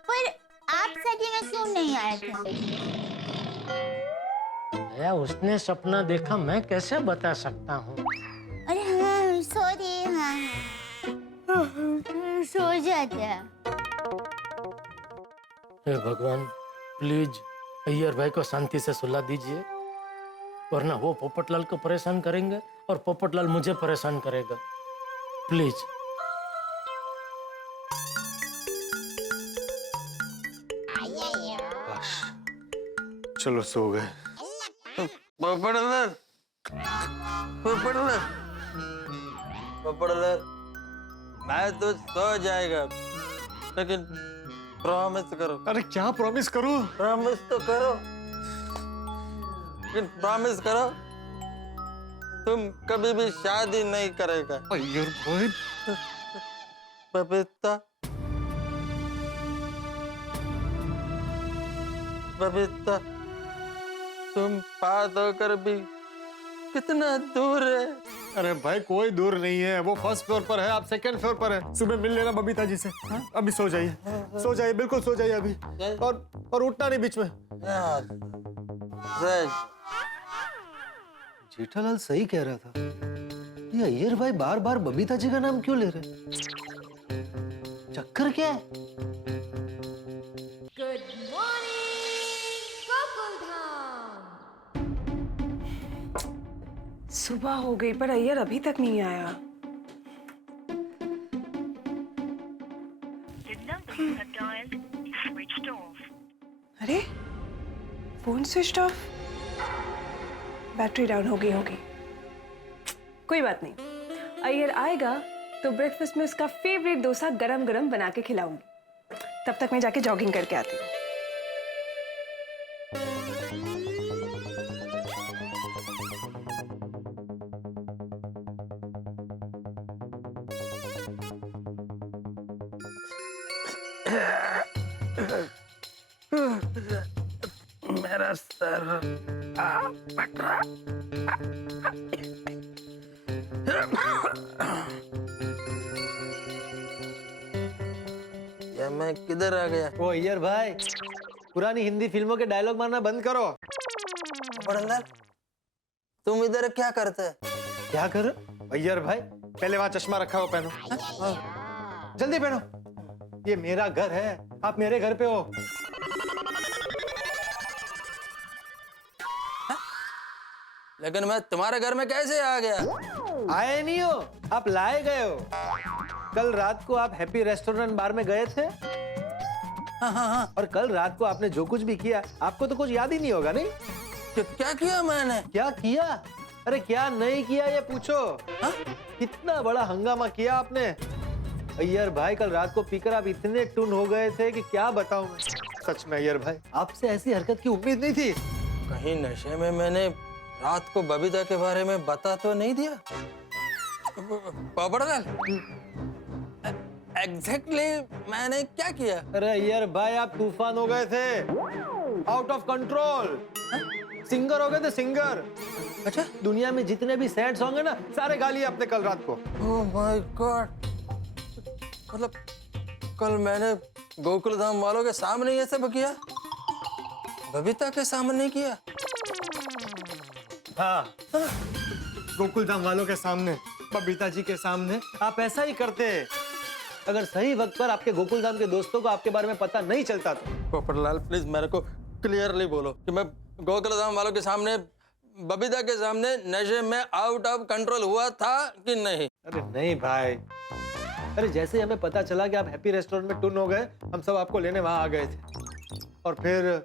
पर आप शादी में क्यों नहीं आए थे? या उसने सपना देखा, मैं कैसे बता सकता हूँ? अरे हाँ, सॉरी। हाँ, सो जाते। हे भगवान, प्लीज अय्यर भाई को शांति से सुला दीजिए, वरना वो पोपटलाल को परेशान करेंगे और पोपटलाल मुझे परेशान करेगा। प्लीज। चलो सो गए। पोपटलाल, पोपटलाल, पोपटलाल, मैं तो सो जाएगा, लेकिन प्रॉमिस करो। अरे क्या प्रॉमिस करूं? प्रॉमिस तो करो, लेकिन प्रॉमिस करो तुम कभी भी शादी नहीं करेगा। अय्यर भाई बबीता, बबीता, तुम बात होकर भी कितना दूर है। अरे भाई कोई दूर नहीं है, वो फर्स्ट फ्लोर पर है, आप सेकंड फ्लोर पर है। सुबह मिल लेना बबीता जी से। अभी सो जाइए बिल्कुल सो जाइए अभी। और उठना नहीं बीच में। जेठालाल सही कह रहा था, ये अय्यर भाई बार बार बबीता जी का नाम क्यों ले रहे? चक्कर क्या है? Good morning Gokuldham. सुबह हो गई पर अय्यर अभी तक नहीं आया। अरे phone switch off, battery down हो गई होगी। कोई बात नहीं, अय्यर आएगा तो ब्रेकफास्ट में उसका फेवरेट डोसा गरम गरम बना के खिलाऊंगी। तब तक मैं जाके जॉगिंग करके आती हूँ। मेरा सर फट रहा। या मैं किधर आ गया? ओ अय्यर भाई, पुरानी हिंदी फिल्मों के डायलॉग मारना बंद करो। बड़लाल, तुम इधर क्या करते हैं? क्या कर? अय्यर भाई पहले वहां चश्मा रखा हो पहनो। जल्दी पहनो, ये मेरा घर है, आप मेरे घर पे हो। लेकिन मैं तुम्हारे घर में कैसे आ गया? आए नहीं हो, आप लाए गए हो। कल रात को आप हैप्पी रेस्टोरेंट बार में गए थे। हाँ। और कल रात को आपने जो कुछ भी किया, आपको तो कुछ याद ही नहीं होगा, नहीं? क्या किया मैंने? क्या किया? अरे क्या नहीं किया ये पूछो। हाँ? कितना बड़ा हंगामा किया आपने। अय्यर भाई कल रात को पीकर आप इतने टुन हो गए थे कि क्या बताऊं मैं। सच में अय्यर भाई, आपसे ऐसी हरकत की उम्मीद नहीं थी। कहीं नशे में मैंने रात को बबीता के बारे में बता तो नहीं दिया? बड़लाल, एग्जैक्टली मैंने क्या किया? अरे अय्यर भाई आप तूफान हो गए थे, आउट ऑफ कंट्रोल। सिंगर हो गए थे, सिंगर। अच्छा, दुनिया में जितने भी सैड सॉन्ग है ना, सारे गा लिए आपने कल रात को। ओह माय गॉड, मतलब कल मैंने गोकुलधाम वालों के सामने ये सब किया, बबीता के सामने किया? हाँ, गोकुलधाम वालों के सामने, बबीता जी के सामने आप ऐसा ही करते। अगर सही वक्त पर आपके गोकुलधाम के दोस्तों को आपके बारे में पता नहीं चलता तो। पोपटलाल प्लीज मेरे को क्लियरली बोलो कि मैं गोकुलधाम वालों के सामने, बबीता के सामने नशे में आउट ऑफ कंट्रोल हुआ था कि नहीं? अरे नहीं भाई, अरे जैसे ही हमें पता चला कि आप हैप्पी रेस्टोरेंट में टुन हो गए, हम सब आपको लेने वहां आ गए थे। और फिर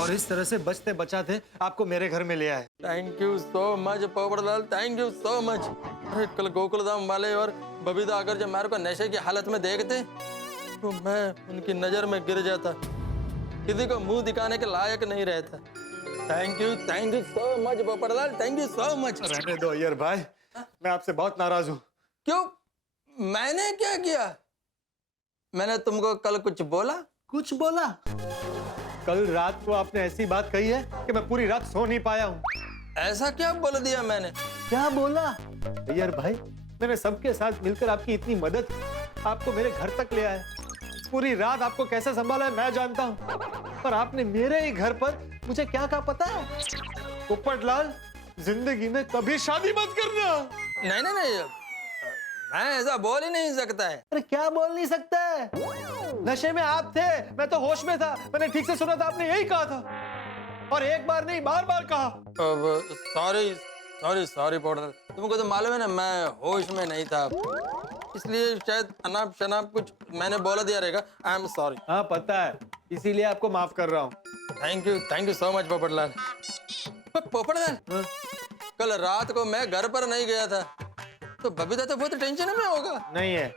और इस तरह से बचते बचाते आपको मेरे घर में ले आए। Thank you so much Popatlal, thank you so much. अरे कल गोकुलधाम वाले और बबीता अगर जब मेरे को नशे की हालत में देखते तो मैं उनकी नजर में गिर जाता, किसी को मुंह दिखाने के लायक नहीं रहता। Thank you so much Popatlal, thank you so much. रहने दो अय्यर भाई, मैं आपसे बहुत नाराज हूँ। क्यों? मैंने क्या किया? मैंने तुमको कल कुछ बोला? कुछ बोला? कल रात को आपने ऐसी बात कही है कि मैं पूरी रात सो नहीं पाया हूँ। ऐसा क्या बोल दिया मैंने? क्या बोला? अय्यर भाई, मैंने सबके साथ मिलकर आपकी इतनी मदद, आपको मेरे घर तक ले आया। पूरी रात आपको कैसे संभाला है मैं जानता हूँ, पर आपने मेरे ही घर पर मुझे क्या कहा पता है? पोपटलाल, जिंदगी में कभी शादी मत करना। नहीं, मैं ऐसा बोल ही नहीं सकता है। अरे क्या बोल नहीं सकता है? नशे में आप थे, मैं तो होश में था। मैंने ठीक से सुना था, आपने यही कहा था, और एक बार नहीं बार बार कहा। सॉरी पोपटलाल, तुमको तो मालूम है ना मैं होश में नहीं था, इसलिए शायद अनाप शनाप कुछ मैंने बोला दिया रहेगा। I am sorry. हाँ पता है, इसीलिए आपको माफ कर रहा हूँ। Thank you so much Popatlal. Popatlal, कल रात को मैं घर पर नहीं गया था तो बबीता तो बहुत टेंशन में होगा। नहीं है।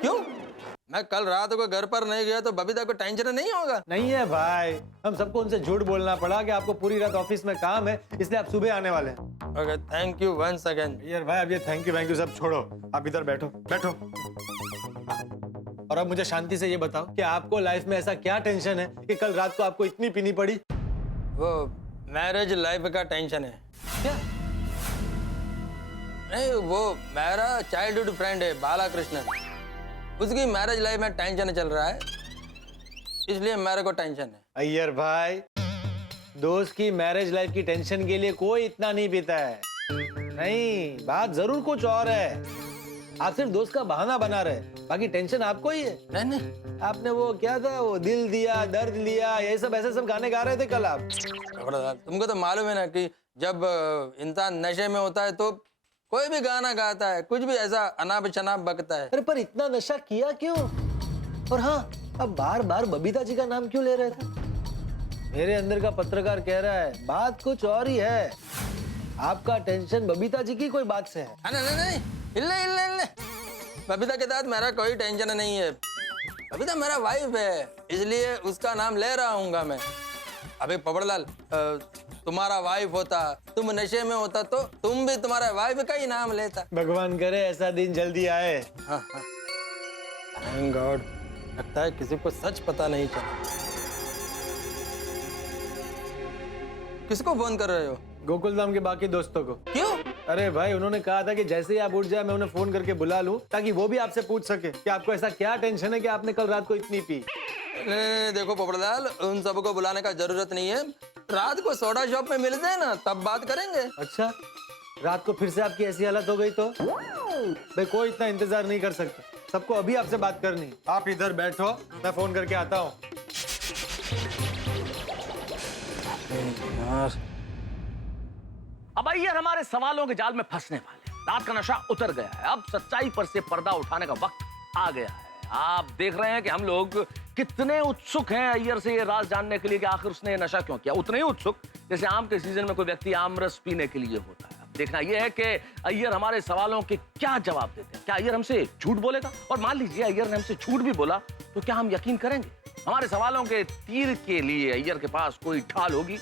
क्यों? मैं कल रात को घर पर नहीं गया तो बबीता को टेंशन नहीं होगा? नहीं है भाई, हम सबको उनसे झूठ बोलना पड़ा कि आपको पूरी रात ऑफिस में काम है, इसलिए आप सुबह आने वाले हैं। Okay, thank you once again. यार भाई, अब ये थैंक यू सब छोड़ो, आप इधर बैठो बैठो। और अब मुझे शांति से ये बताओ कि आपको लाइफ में ऐसा क्या टेंशन है कि कल रात को आपको इतनी पीनी पड़ी? वो मैरिज लाइफ का टेंशन है। क्या? नहीं, वो मेरा चाइल्डहुड फ्रेंड है बालाकृष्णन, उसकी मैरिज लाइफ में टेंशन चल रहा है, इसलिए मेरे को टेंशन है। अय्यर भाई, दोस्त की मैरिज लाइफ की टेंशन के लिए कोई इतना नहीं पीता है। नहीं, बात जरूर कुछ और है। आप सिर्फ दोस्त का बहाना बना रहे, बाकी टेंशन आपको ही है। नहीं, आपने वो क्या था, वो दिल दिया दर्द लिया, ये सब ऐसे सब गाने गा रहे थे कल आप। तुमको तो मालूम है ना कि जब इंसान नशे में होता है तो कोई भी गाना गाता है, कुछ भी ऐसा अनाप शनाप बकता है। अरे पर इतना नशा किया क्यों? और हाँ, अब बार बार बबीता जी का नाम क्यों ले रहे थे? मेरे अंदर का पत्रकार कह रहा है बात कुछ और ही है। आपका टेंशन बबीता जी की कोई बात से है। नहीं, इल्ले। बबीता के साथ मेरा कोई टेंशन नहीं है। बबीता मेरा वाइफ है, इसलिए उसका नाम ले रहा हूँ मैं। अबे पोपटलाल, तुम्हारा वाइफ होता, तुम नशे में होता तो तुम भी तुम्हारा वाइफ का ही नाम लेता। भगवान करे ऐसा दिन जल्दी आए। हाँ। Thank God. लगता है किसी को सच पता नहीं चला। किसको फोन कर रहे हो? गोकुल धाम के बाकी दोस्तों को। क्यों? अरे भाई, उन्होंने कहा था कि जैसे ही आप उठ जाए मैं उन्हें फोन करके बुला लूं, ताकि वो भी आपसे पूछ सके कि आपको ऐसा क्या टेंशन है कि आपने कल रात को इतनी पी। देखो पोपटलाल, उन सबको बुलाने का जरूरत नहीं है। रात को सोडा शॉप में मिलते हैं ना, तब बात करेंगे। अच्छा, रात को फिर से आपकी ऐसी हालत हो गई तो? भाई, कोई इतना इंतजार नहीं कर सकता, सबको अभी आपसे बात करनी। आप इधर बैठो, मैं फोन करके आता हूँ। अब अय्यर हमारे सवालों के जाल में फंसने वाले। रात का नशा उतर गया है, अब सच्चाई पर से पर्दा उठाने का वक्त आ गया है। आप देख रहे हैं कि हम लोग कितने उत्सुक हैं अय्यर से ये राज जानने के लिए कि आखिर उसने नशा क्यों किया। उतने ही उत्सुक जैसे आम के सीजन में कोई व्यक्ति आम रस पीने के लिए होता है। अब देखना यह है कि अय्यर हमारे सवालों के क्या जवाब देते हैं। क्या अय्यर हमसे झूठ बोलेगा? और मान लीजिए अय्यर ने हमसे झूठ भी बोला तो क्या हम यकीन करेंगे? हमारे सवालों के तीर के लिए अय्यर के पास कोई ढाल होगी?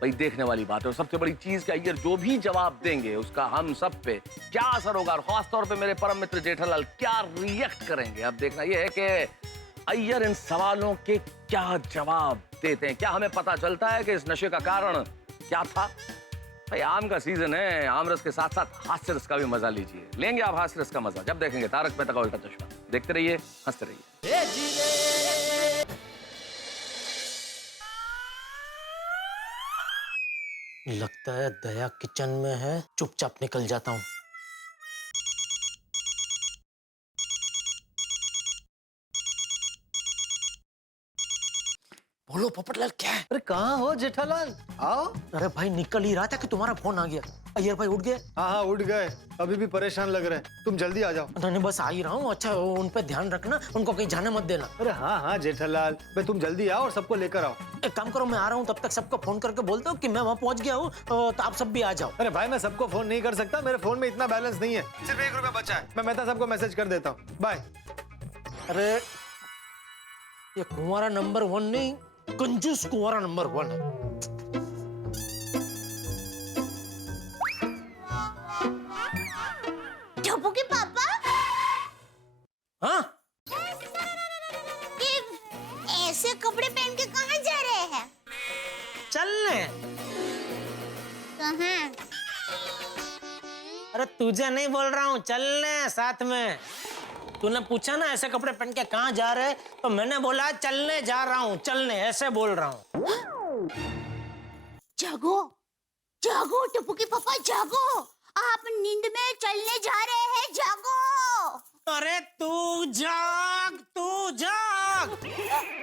भाई, देखने वाली बात है। और सबसे बड़ी चीज कि अय्यर जो भी जवाब देंगे उसका हम सब पे क्या असर होगा, और खासतौर पे मेरे परम मित्र जेठालाल क्या रिएक्ट करेंगे। अब देखना यह है कि अय्यर इन सवालों के क्या जवाब देते हैं। क्या हमें पता चलता है कि इस नशे का कारण क्या था? भाई, आम का सीजन है, आम रस के साथ साथ हास्य रस का भी मजा लीजिए। लेंगे आप हास्य रस का मजा जब देखेंगे तारक मेहता का उल्टा चश्मा। देखते रहिए, हंसते रहिए। लगता है दया किचन में है, चुपचाप निकल जाता हूँ। बोलो पोपटलाल, क्या है? अरे कहाँ हो जेठालाल? आओ। अरे भाई, निकल ही रहा था कि तुम्हारा फोन आ गया। अय्यर भाई उठ गए? हाँ, उठ गए। अभी भी परेशान लग रहे हैं, तुम जल्दी आ जाओ। नहीं, बस आ ही रहा हूँ। अच्छा, उन पे ध्यान रखना, उनको कहीं जाने मत देना। अरे हाँ जेठालाल, भाई तुम जल्दी आओ और सबको लेकर आओ। एक काम करो, मैं आ रहा हूँ, तब तक सबको फोन करके बोल दो कि मैं वहाँ पहुँच गया हूँ, तो आप सब भी आ जाओ। अरे भाई, मैं सबको फोन नहीं कर सकता, मेरे फोन में इतना बैलेंस नहीं है, सिर्फ 1 रुपया बचा है। मैं मेहता सबको मैसेज कर देता हूँ। बाय। अरे ये कुंवारा नंबर 1 नहीं, कंजूस कुंवारा नंबर 1 है। टप्पू के पापा? हाँ? ये ऐसे कपड़े पहन के कहाँ जा रहे हैं? चलने। कहाँ? अरे तुझे नहीं बोल रहा हूँ, चलने साथ में। तूने पूछा ना ऐसे कपड़े पहन के कहाँ जा रहे, तो मैंने बोला चलने जा रहा हूँ, चलने ऐसे बोल रहा हूँ। जागो, जागो टप्पू के पापा, जागो। आप नींद में चलने जा रहे हैं, जागो। अरे तू जाग, तू जाग।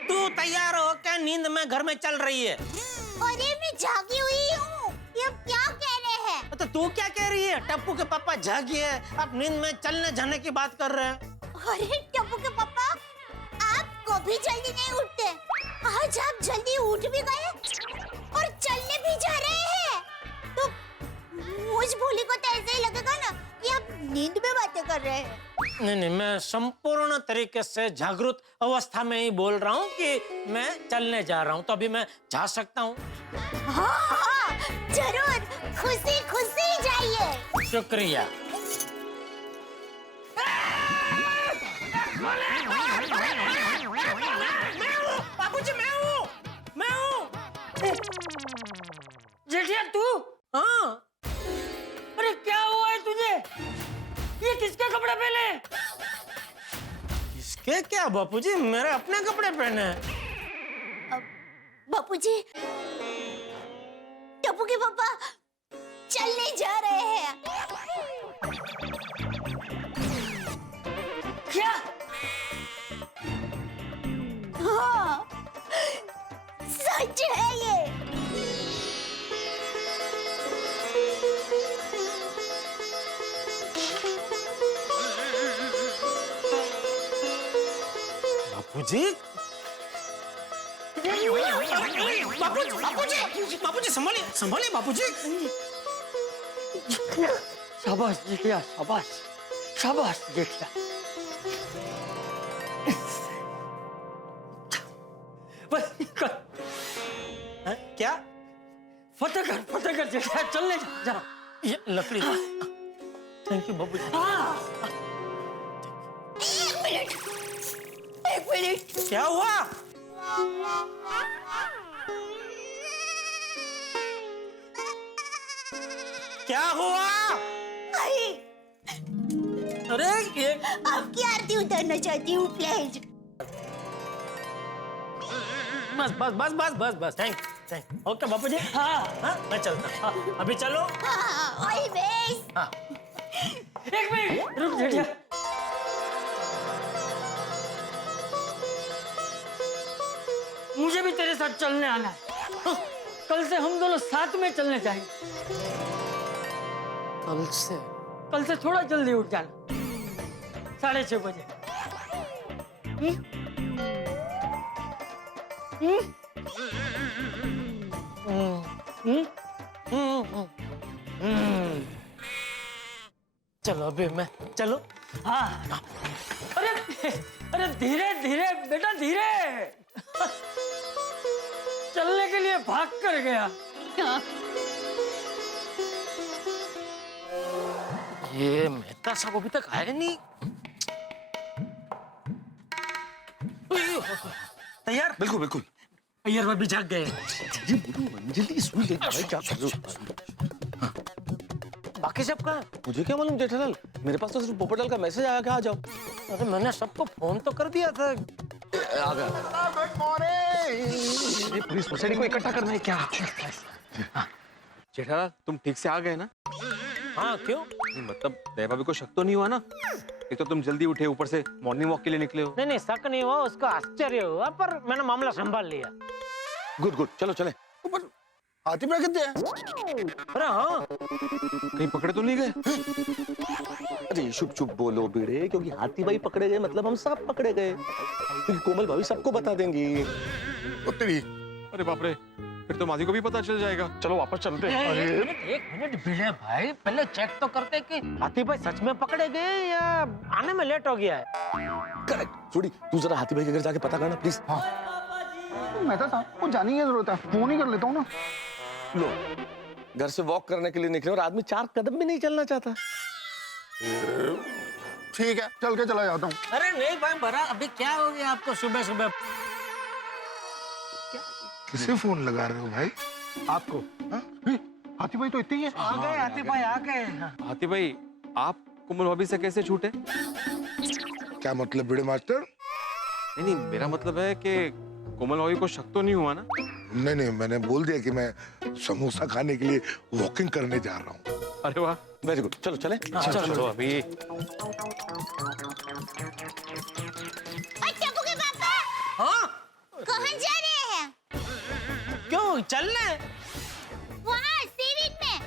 तू तैयार हो क्या? नींद में घर में चल रही है। अरे मैं जागी हुई हूँ, ये क्या कह रहे हैं? तो तू क्या कह रही है? टप्पू के पापा जागी है, आप नींद में चलने जाने की बात कर रहे हैं। अरे टप्पू के पापा, आप कभी जल्दी नहीं उठते। आज आप जल्दी उठ भी गए और चलने भी जा रहे हैं, तो मुझ भोली को तो ऐसे ही लगेगा ना कि आप नींद में बातें कर रहे हैं। नहीं, मैं संपूर्ण तरीके से जागृत अवस्था में ही बोल रहा हूँ कि मैं चलने जा रहा हूँ, तो अभी मैं जा सकता हूँ। हाँ, जरूर, खुशी खुशी जाइए। शुक्रिया। बाबूजी, मैं हूँ। जेठिया तू? हाँ। अरे क्या हुआ है तुझे? ये किसके कपड़े पहने? इसके क्या बापूजी, मेरे अपने कपड़े पहने हैं। बापूजी, टप्पू के पापा चलने जा रहे हैं। क्या? हाँ, सच है ये। बापूजी, बापूजी संभालिए बापूजी। शाबाश जेठिया, शाबाश शाबाश जेठिया। बस कर। क्या? फतेह कर जेठिया, चलने जा। ये लकड़ी। थैंक यू बापूजी। एक मिनट। क्या हुआ? क्या हुआ? अरे ये आपकी आरती उतारना चाहती हूँ प्लीज। बस थैंक ओके बापूजी। हाँ, मैं चलता। हाँ, अभी चलो। हाँ, ऑलवेज। हाँ। एक मिनट रुक जेठिया। मुझे भी तेरे साथ चलने आना है। कल से हम दोनों साथ में चलने जाएंगे। कल से थोड़ा जल्दी उठ जाना, 6:30 बजे। चलो अभी मैं चलो। हाँ। अरे धीरे धीरे बेटा, धीरे। चलने के लिए भाग कर गया। ये मेहता साहब अभी तक आए नहीं। तैयार? बिल्कुल बिल्कुल। अय्यर भाभी जाग गए। ये बुढ़ू अंजलि सुन ले भाई, क्या कर रहे हो? बाकी सब कहाँ? मुझे क्या मालूम जेठालाल, मेरे पास तो सिर्फ पोपटलाल का मैसेज आया कि आ जाओ। अरे मैंने सबको फोन तो कर दिया था। आ गया। Good morning. ये पूरी सोसाइटी को इकट्ठा करना है क्या? जेठालाल, तुम ठीक से आ गए ना? हाँ, क्यों? नहीं, मतलब दया भाभी को शक तो नहीं हुआ ना? एक तो तुम जल्दी उठे, ऊपर से मॉर्निंग वॉक के लिए निकले हो। नहीं, शक नहीं हुआ, उसको आश्चर्य हुआ, पर मैंने मामला संभाल लिया। गुड चलो चले। हाथी पे कितने हैं? अरे हाँ, कहीं पकड़े तो नहीं गए? अरे चुप बोलो बेड़े, क्योंकि हाथी भाई पकड़े गए मतलब हम सब पकड़े गए, क्योंकि कोमल भाभी सबको बता देंगी। अरे बाप रे, फिर तो माधी को भी पता चल जाएगा। चलो वापस चलते हैं। एक मिनट विनय भाई, पहले चेक तो करते कि हाथी भाई सच में पकड़े गए या आने में लेट हो गया है। करेक्ट। छोड़ी, तू जरा हाथी भाई के घर जाके पता करना प्लीज। हाँ। मेहता साहब को जाने की जरूरत है, फोन ही कर लेता हूँ ना। लो, घर से वॉक करने के लिए निकले और आदमी 4 कदम भी नहीं चलना चाहता। ठीक है, चल के चला जाता हूँ। अरे नहीं भाई, बड़ा अभी क्या हो गया आपको सुबह सुबह? किसे फोन लगा रहे हो भाई? आपको? हाथी भाई तो इतने ही है। आ गए हाथी भाई, आ गए। हाथी भाई, आप कोमल भाभी से कैसे छूटे? क्या मतलब बड़े मास्टर? नहीं, मेरा मतलब है कि कोमल भाभी को शक तो नहीं हुआ ना? नहीं, मैंने बोल दिया कि मैं समोसा खाने के लिए वॉकिंग करने जा रहा हूँ। अरे वाह, वेरी गुड। चलो चले। चलो अभी। टप्पू के पापा, हाँ, कहाँ जा रहे हैं? क्यों चलने? वहाँ सीविंग में।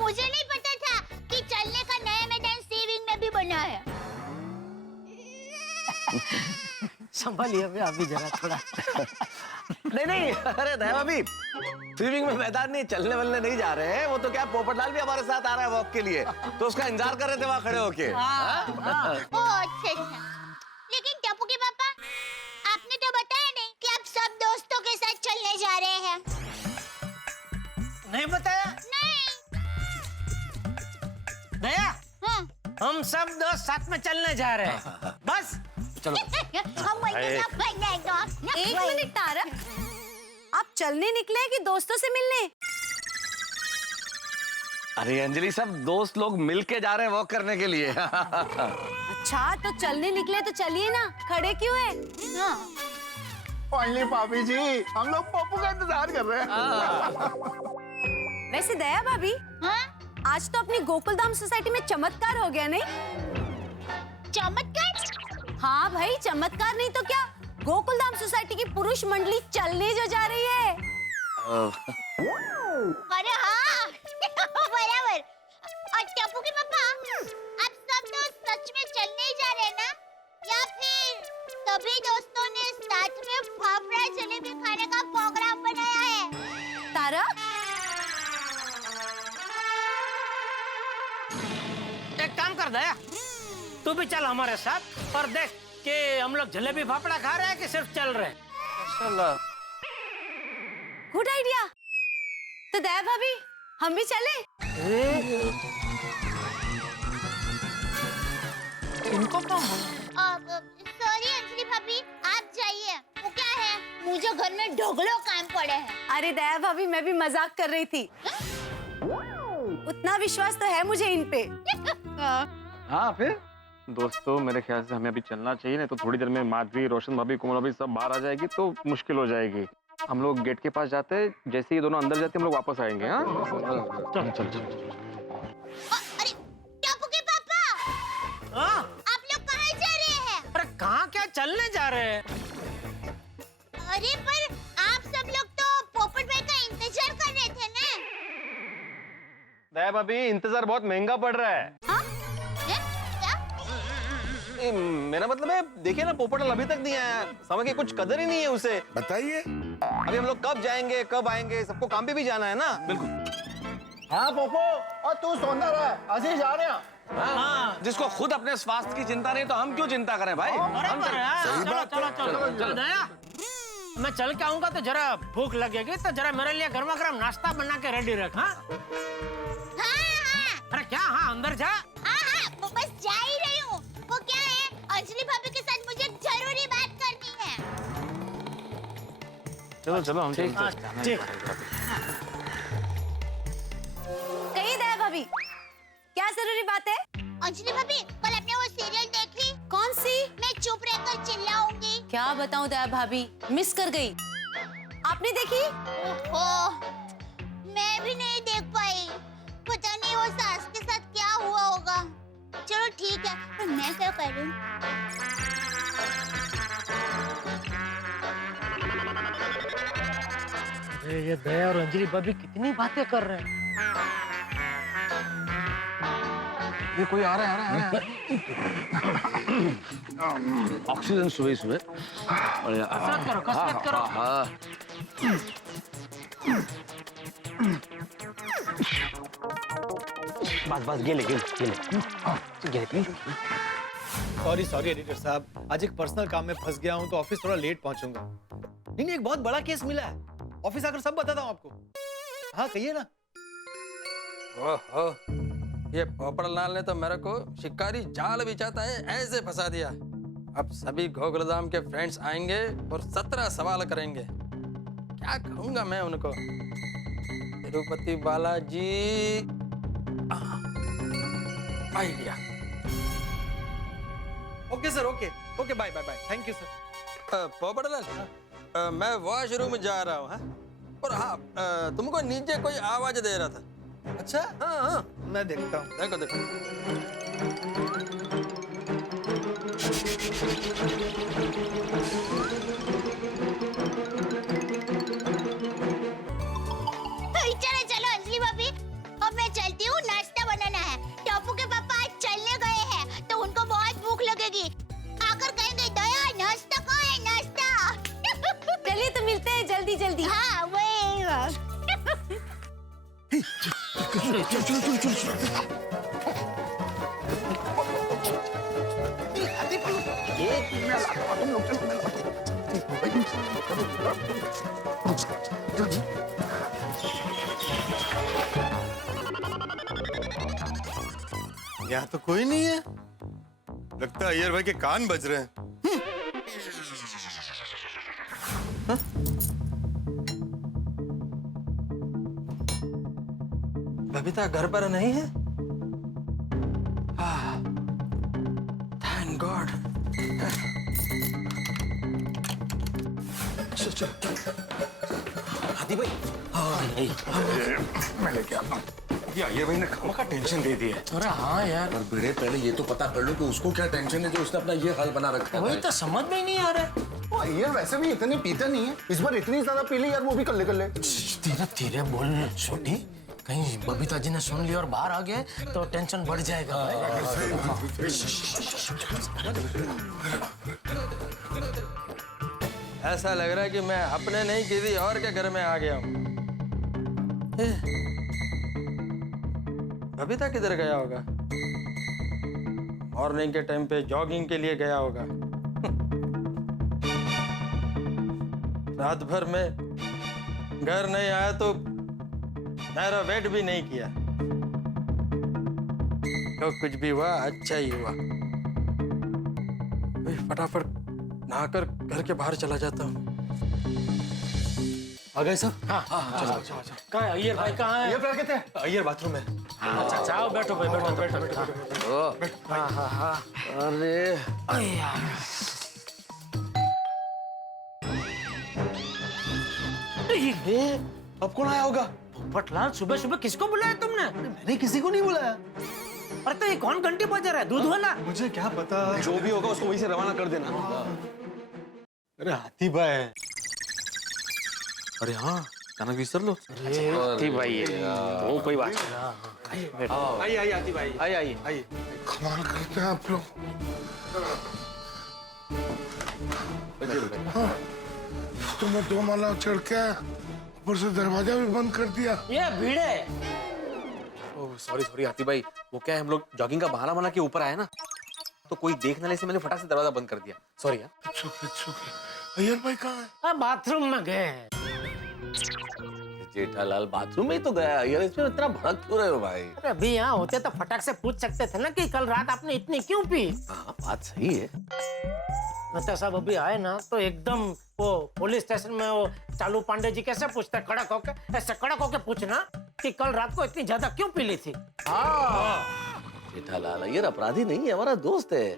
मुझे नहीं पता था कि चलने का नया मैदान सीविंग में भी बना है। संभालिए अभी अभी जरा थोड़ा। नहीं नहीं, अरे दया भाभी, स्विमिंग में मैदान नहीं, चलने वलने नहीं जा रहे हैं। वो तो क्या, पोपटलाल भी हमारे साथ आ रहा है वॉक के लिए, तो उसका इंतजार कर रहे थे वहां खड़े होके। ओ अच्छा अच्छा। लेकिन टप्पू के पापा, आपने तो बताया नहीं कि आप सब दोस्तों के साथ चलने जा रहे हैं। नहीं बताया? नहीं। दया, हाँ। हम सब दोस्त साथ में चलने जा रहे हैं। बस चलो। एक मिनट तारा, आप चलने निकले कि दोस्तों से मिलने? अरे अंजलि, सब दोस्त लोग मिलके जा रहे हैं वॉक करने के लिए। अच्छा, तो चलने निकले तो चलिए ना, खड़े क्यों है? फाइनली भाभी जी, हम लोग पप्पू का इंतजार कर रहे हैं। वैसे दया भाभी, आज तो अपनी गोकुलधाम सोसाइटी में चमत्कार हो गया नहीं? चमत्कार? हाँ भाई, चमत्कार नहीं तो क्या, गोकुलधाम सोसाइटी की पुरुष मंडली चलने जो जा रही है। अरे हाँ, बराबर। और टप्पू के पापा, आप सब दोस्त सच में चलने ही जा रहे हैं ना? या फिर सभी दोस्तों ने साथ में फाफड़ा जलेबी खाने का प्रोग्राम बनाया है? तारा, एक काम कर दया, तू भी चल हमारे साथ और देख कि हम लोग जलेबी फाफड़ा खा रहे हैं कि सिर्फ चल रहे हैं। Good idea. तो दया भाभी, हम भी चले? इनको कौन? सॉरी अंजलि भाभी, आप जाइए। वो क्या है, मुझे घर में ढोगलो काम पड़े हैं। अरे दया भाभी, मैं भी मजाक कर रही थी। उतना विश्वास तो है मुझे इन पे। हाँ फिर दोस्तों, मेरे ख्याल से हमें अभी चलना चाहिए, नहीं तो थोड़ी देर में माधवी, रोशन भाभी, कोमल भाभी सब बाहर आ जाएगी तो मुश्किल हो जाएगी। हम लोग गेट के पास जाते हैं, जैसे ही दोनों अंदर जाते हम लोग वापस आएंगे। हाँ चल चल चल। अरे टप्पू के पापा, आप लोग कहाँ जा रहे हैं? अरे कहाँ क्या, चलने जा रहे हैं। अरे पर आप सब लोग तो पोपट भाई का इंतजार कर रहे थे ना? दया भाभी, इंतजार बहुत महंगा पड़ रहा है। मेरा मतलब है, देखिए ना, पोपटलाल अभी तक नहीं आया, समय की कुछ कदर ही नहीं है उसे। बताइए, अभी हम लोग कब जाएंगे, कब आएंगे, सबको काम पे भी जाना है ना। बिल्कुल। हाँ पोपो, और तू सोना रहा है, अभी जा रहे हैं। हाँ, जिसको खुद अपने स्वास्थ्य की चिंता नहीं तो हम क्यों चिंता करें भाई? हम चलो चलो चलो दया, मैं चल के आऊंगा तो जरा भूख लगेगी, तो जरा मेरे लिए गर्मा गर्म नाश्ता बना के रेडी रख। हाँ अरे क्या, हाँ अंदर जा। हाँ, बस जा ही रही हूँ। वो क्या है, अंजलि भाभी के साथ मुझे जरूरी बात करनी है। चलो चलो हम ठीक। कही दया भाभी, क्या जरूरी बात है? अंजलि भाभी, कल आपने वो सीरियल देखी? कौन सी? मैं चुप रहकर चिल्लाऊंगी। क्या बताऊं दया भाभी, मिस कर गई। आपने देखी? ओहो, मैं भी नहीं देख पाई। पता नहीं वो सास के साथ क्या हुआ होगा। चलो ठीक है, तो मैं क्या करूं? ये दया और अंजलि भाभी कितनी बातें कर रहे हैं। ये कोई आ रहा है, ऑक्सीजन सुबह सुबह। कसरत करो, कसरत करो। बस बस, गेले सॉरी एडिटर साहब, आज एक पर्सनल काम में फंस गया हूँ तो ऑफिस थोड़ा लेट पहुंचूंगा। नहीं, एक बहुत बड़ा केस मिला है, ऑफिस आकर सब बताता हूँ आपको। हाँ कहिए ना। ओहो, ये पोपटलाल ने तो मेरे को शिकारी जाल बिछाता है ऐसे फंसा दिया। अब सभी गोकुलधाम के फ्रेंड्स आएंगे और 17 सवाल करेंगे। क्या कहूंगा मैं उनको? Tirupati Balaji, idea. Okay sir, okay bye bye bye, thank you sir. Popatlal, मैं वॉशरूम जा रहा हूँ। और हाँ, तुमको नीचे कोई आवाज दे रहा था। अच्छा, हाँ, मैं देखता हूँ। देखो देखो। चलो चलो अंजलि भाभी, अब मैं चलती हूँ, नाश्ता बनाना है। टप्पू के पापा आज चलने गए हैं तो उनको बहुत भूख लगेगी। आकर कहेंगे दया नाश्ता कहाँ है यहाँ तो कोई नहीं है। लगता है अय्यर भाई के कान बज रहे हैं। बबीता घर पर नहीं है? Thank God. हाथी भाई, मैं लेके आता हूँ। ये अय्यर भाई ने खामखा टेंशन दे दी है। अरे हाँ यार, पर बेटे पहले ये तो पता कर लो कि उसको क्या टेंशन है जो उसने अपना ये हाल बना रखा है। वही तो समझ में ही नहीं आ रहा है। वो अय्यर वैसे भी इतने पीते नहीं है, इस बार इतनी ज्यादा पी ली यार, वो भी कर ले। धीरे धीरे बोल छोटी, कहीं बबीता जी ने सुन लिया और बाहर आ गए तो टेंशन बढ़ जाएगा। ऐसा लग रहा है कि मैं अपने नहीं किसी और के घर में आ गया हूँ। बबीता किधर गया होगा? मॉर्निंग के टाइम पे जॉगिंग के लिए गया होगा। रात भर में घर नहीं आया तो मेरा वेट भी नहीं किया। तो कुछ भी हुआ अच्छा ही हुआ। फटाफट नहाकर घर के बाहर चला जाता हूँ। आ गए सब? हाँ, कहाँ है अय्यर भाई? कहाँ है अय्यर भाई? कहते हैं अय्यर बाथरूम में। अच्छा जाओ, बैठो भाई, बैठो। अरे अब कौन आया होगा? पोपटलाल, सुबह सुबह किसको बुलाया तुमने? मैंने किसी को नहीं बुलाया। अरे तो ये कौन घंटी बजा रहा है? दूध वाला? मुझे क्या पता। जो भी होगा उसको वहीं से रवाना कर देना। अरे हाथी भाई। अरे हाँ, गाना विसर लो। हाथी भाई है वो, कोई बात नहीं। आइए हाथी भाई, आइए। कमाल करते हैं आप लोग। हाँ, तो मैं 2 माला चढ़ के आया, ऊपर से दरवाजा भी बंद कर दिया। ये भीड़ है। सॉरी हाथी भाई, वो क्या है, हम लोग जॉगिंग का बहाना बना के ऊपर आए ना, तो कोई देख ना ले, मैंने फटाक से दरवाजा बंद कर दिया। सॉरी यार। अय्यर भाई कहाँ है? बाथरूम में गए। जेठालाल बाथरूम में ही तो गया। अय्यर इसमें इतना भड़क क्यों रहे हो भाई? अरे अभी यहाँ होते तो फटाक से पूछ सकते थे ना कि कल रात आपने इतनी क्यों पी? हाँ, बात सही है। मतलब साहब अभी आए ना तो एकदम वो पुलिस स्टेशन में वो चालू पांडे जी कैसे पूछते, कड़क होके, ऐसे कड़क होके पूछना कि कल रात को इतनी ज्यादा क्यों पी ली थी। जेठालाल, अय्यर अपराधी नहीं है, हमारा दोस्त है,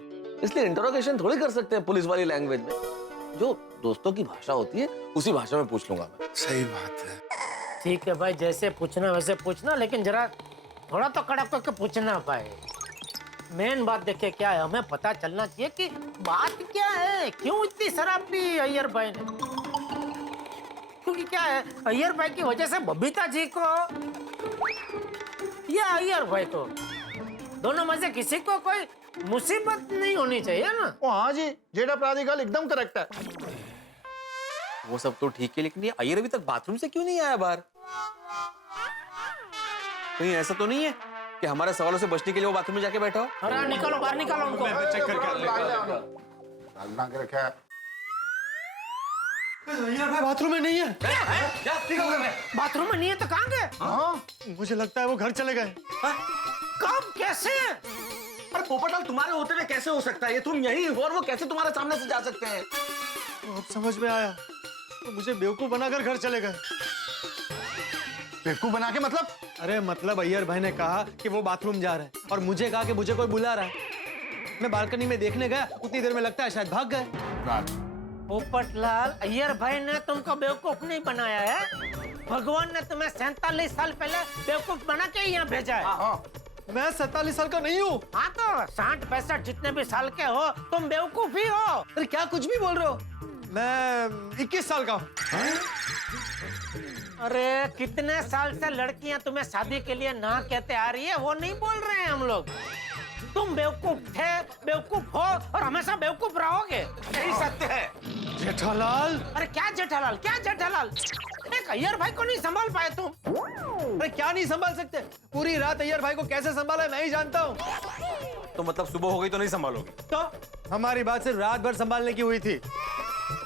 इसलिए इंटरोगेशन थोड़ी कर सकते हैं पुलिस वाली लैंग्वेज में। जो दोस्तों की भाषा होती है उसी भाषा में पूछ लूंगा मैं। सही बात है। ठीक है भाई, जैसे पूछना वैसे पूछना, लेकिन जरा थोड़ा तो कड़क होके पूछना भाई। मेन बात देखिए क्या है, हमें पता चलना चाहिए कि बात क्या है, क्यों इतनी शराब पी अय्यर भाई ने। क्योंकि क्या है, अय्यर भाई की वजह से बबीता जी को या अय्यर भाई को, दोनों में से किसी को कोई मुसीबत नहीं होनी चाहिए ना। हाँ जी, जेठा प्राधिकार एकदम करेक्ट है। वो सब तो ठीक है, लेकिन ये अय्यर अभी तक बाथरूम से क्यों नहीं आया बाहर? कहीं ऐसा तो नहीं है कि हमारे सवालों से बचने के लिए वो बाथरूम में जाके बैठा हो? अरे निकालो, बाहर निकालो उनको। चेक करके डालना के रखा है। अय्यर भाई बाथरूम में नहीं है। बाथरूम में नहीं है तो कहाँ गए? हाँ, मुझे लगता है वो घर चले गए। कब, कैसे? अरे पोपटलाल, तुम्हारे होते हुए कैसे हो सकता है? ये तुम यही हो और वो कैसे तुम्हारे सामने से जा सकते हैं? तो अब समझ में आया, तो मुझे बेवकूफ बनाकर घर चले गए। बेवकूफ बना के मतलब? अरे मतलब अय्यर भाई ने कहा कि वो बाथरूम जा रहे हैं और मुझे कहा कि मुझे कोई बुला रहा है। मैं बालकनी में देखने गया, उतनी देर में लगता है शायद भाग गए। पोपटलाल, अय्यर भाई ने तुमको बेवकूफ नहीं बनाया है, भगवान ने तुम्हें 47 साल पहले बेवकूफ बना के यहाँ भेजा है। मैं 47 साल का नहीं हूँ। हाँ तो 60-65 जितने भी साल के हो तुम बेवकूफ ही हो। अरे क्या कुछ भी बोल रहे हो? मैं 21 साल का हूँ। अरे कितने साल से लड़कियां तुम्हें शादी के लिए ना कहते आ रही है, वो नहीं बोल रहे हैं हम लोग। तुम बेवकूफ थे, बेवकूफ हो और हमेशा बेवकूफ रहोगे, यही सत्य है। जेठालाल। अरे क्या जेठालाल, क्या जेठालाल? एक अय्यर भाई को नहीं संभाल पाए तुम? अरे क्या नहीं संभाल सकते? पूरी रात अय्यर भाई को कैसे संभाला है मैं ही जानता हूँ। तो मतलब सुबह हो गई तो नहीं संभालोगे? तो हमारी बात सिर्फ रात भर संभालने की हुई थी।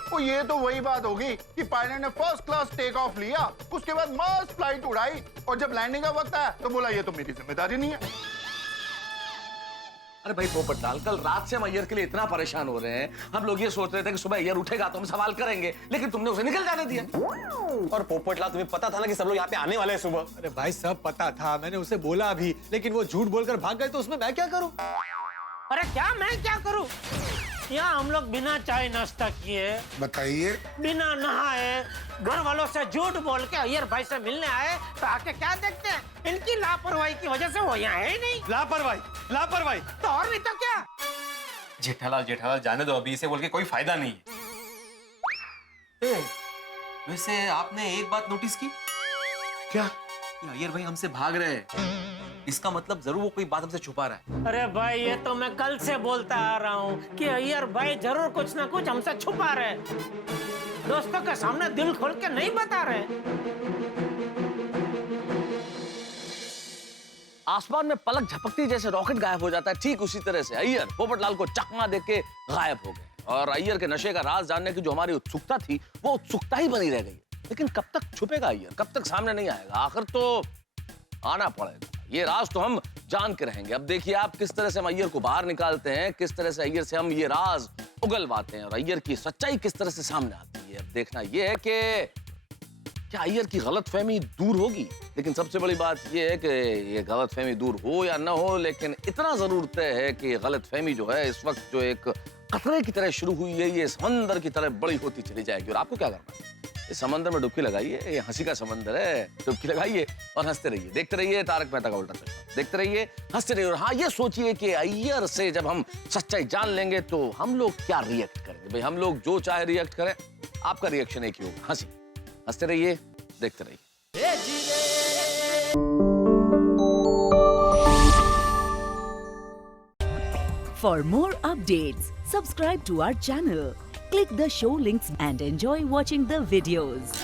तो ये तो वही बात होगी कि पायलट ने फर्स्ट क्लास टेक ऑफ लिया, उसके बाद मस्त फ्लाइट उड़ाई और जब लैंडिंग का वक्त आया तो बोला ये तो मेरी जिम्मेदारी नहीं है। अरे भाई पोपट लाल, कल रात से हम अय्यर के लिए इतना परेशान हो रहे हैं। हम लोग ये सोच रहे थे कि सुबह अय्यर उठेगा तो हम सवाल करेंगे, लेकिन तुमने उसे निकल जाने दिया। और पोपट लाल, तुम्हें पता था ना कि सब लोग यहाँ पे आने वाले हैं सुबह। अरे भाई सब पता था, मैंने उसे बोला भी, लेकिन वो झूठ बोलकर भाग गए तो उसमें मैं क्या करूं? अरे क्या मैं क्या करूं? यहाँ हम लोग बिना चाय नाश्ता किए, बताइए, बिना नहाए, घर वालों से झूठ बोल के अय्यर भाई से मिलने आए तो आके क्या देखते हैं? इनकी लापरवाही की वजह से वो यहाँ है ही नहीं। लापरवाही, लापरवाही तो और नहीं तो क्या? जेठालाल जेठालाल, जाने दो अभी, इसे बोल के कोई फायदा नहीं है। वैसे आपने एक बात नोटिस की क्या? अय्यर भाई हमसे भाग रहे हैं, इसका मतलब जरूर वो कोई बात हमसे छुपा रहा है। अरे भाई ये तो मैं कल से बोलता आ रहा हूँ कि अय्यर भाई जरूर कुछ ना कुछ हमसे छुपा रहे, दोस्तों के सामने दिल खोल के नहीं बता रहे। आसमान में पलक झपकती जैसे रॉकेट गायब हो जाता है, ठीक उसी तरह से अय्यर पोपट लाल को चकमा देके गायब हो गए। और अय्यर के नशे का राज जानने की जो हमारी उत्सुकता थी वो उत्सुकता ही बनी रह गई। लेकिन कब तक छुपेगा अय्यर, कब तक सामने नहीं आएगा? आखिर तो आना पड़ेगा। ये राज तो हम जान के रहेंगे। अब देखिए आप किस तरह से हम अय्यर को बाहर निकालते हैं, किस तरह से अय्यर से हम ये राज उगलवाते हैं और अय्यर की सच्चाई किस तरह से सामने आती है। अब देखना ये है कि क्या अय्यर की गलतफहमी दूर होगी। लेकिन सबसे बड़ी बात ये है कि ये गलतफहमी दूर हो या ना हो, लेकिन इतना जरूर तय है कि गलतफहमी जो है इस वक्त जो एक कतरे की तरह शुरू हुई है, ये समंदर की तरह बड़ी होती चली जाएगी। और आपको क्या करना है? इस समंदर में डुबकी लगाइए, ये हंसी का समंदर है, डुबकी लगाइए और हंसते रहिए, देखते रहिए तारक मेहता का उल्टा चश्मा, देखते रहिए, हंसते रहिए। और हाँ, ये सोचिए कि अय्यर से जब हम सच्चाई जान लेंगे तो हम लोग क्या रिएक्ट करेंगे। भाई हम लोग जो चाहे रिएक्ट करें, आपका रिएक्शन एक ही होगा, हंसी। हंसते रहिए, देखते रहिए। For more updates, subscribe to our channel, click the show links and enjoy watching the videos.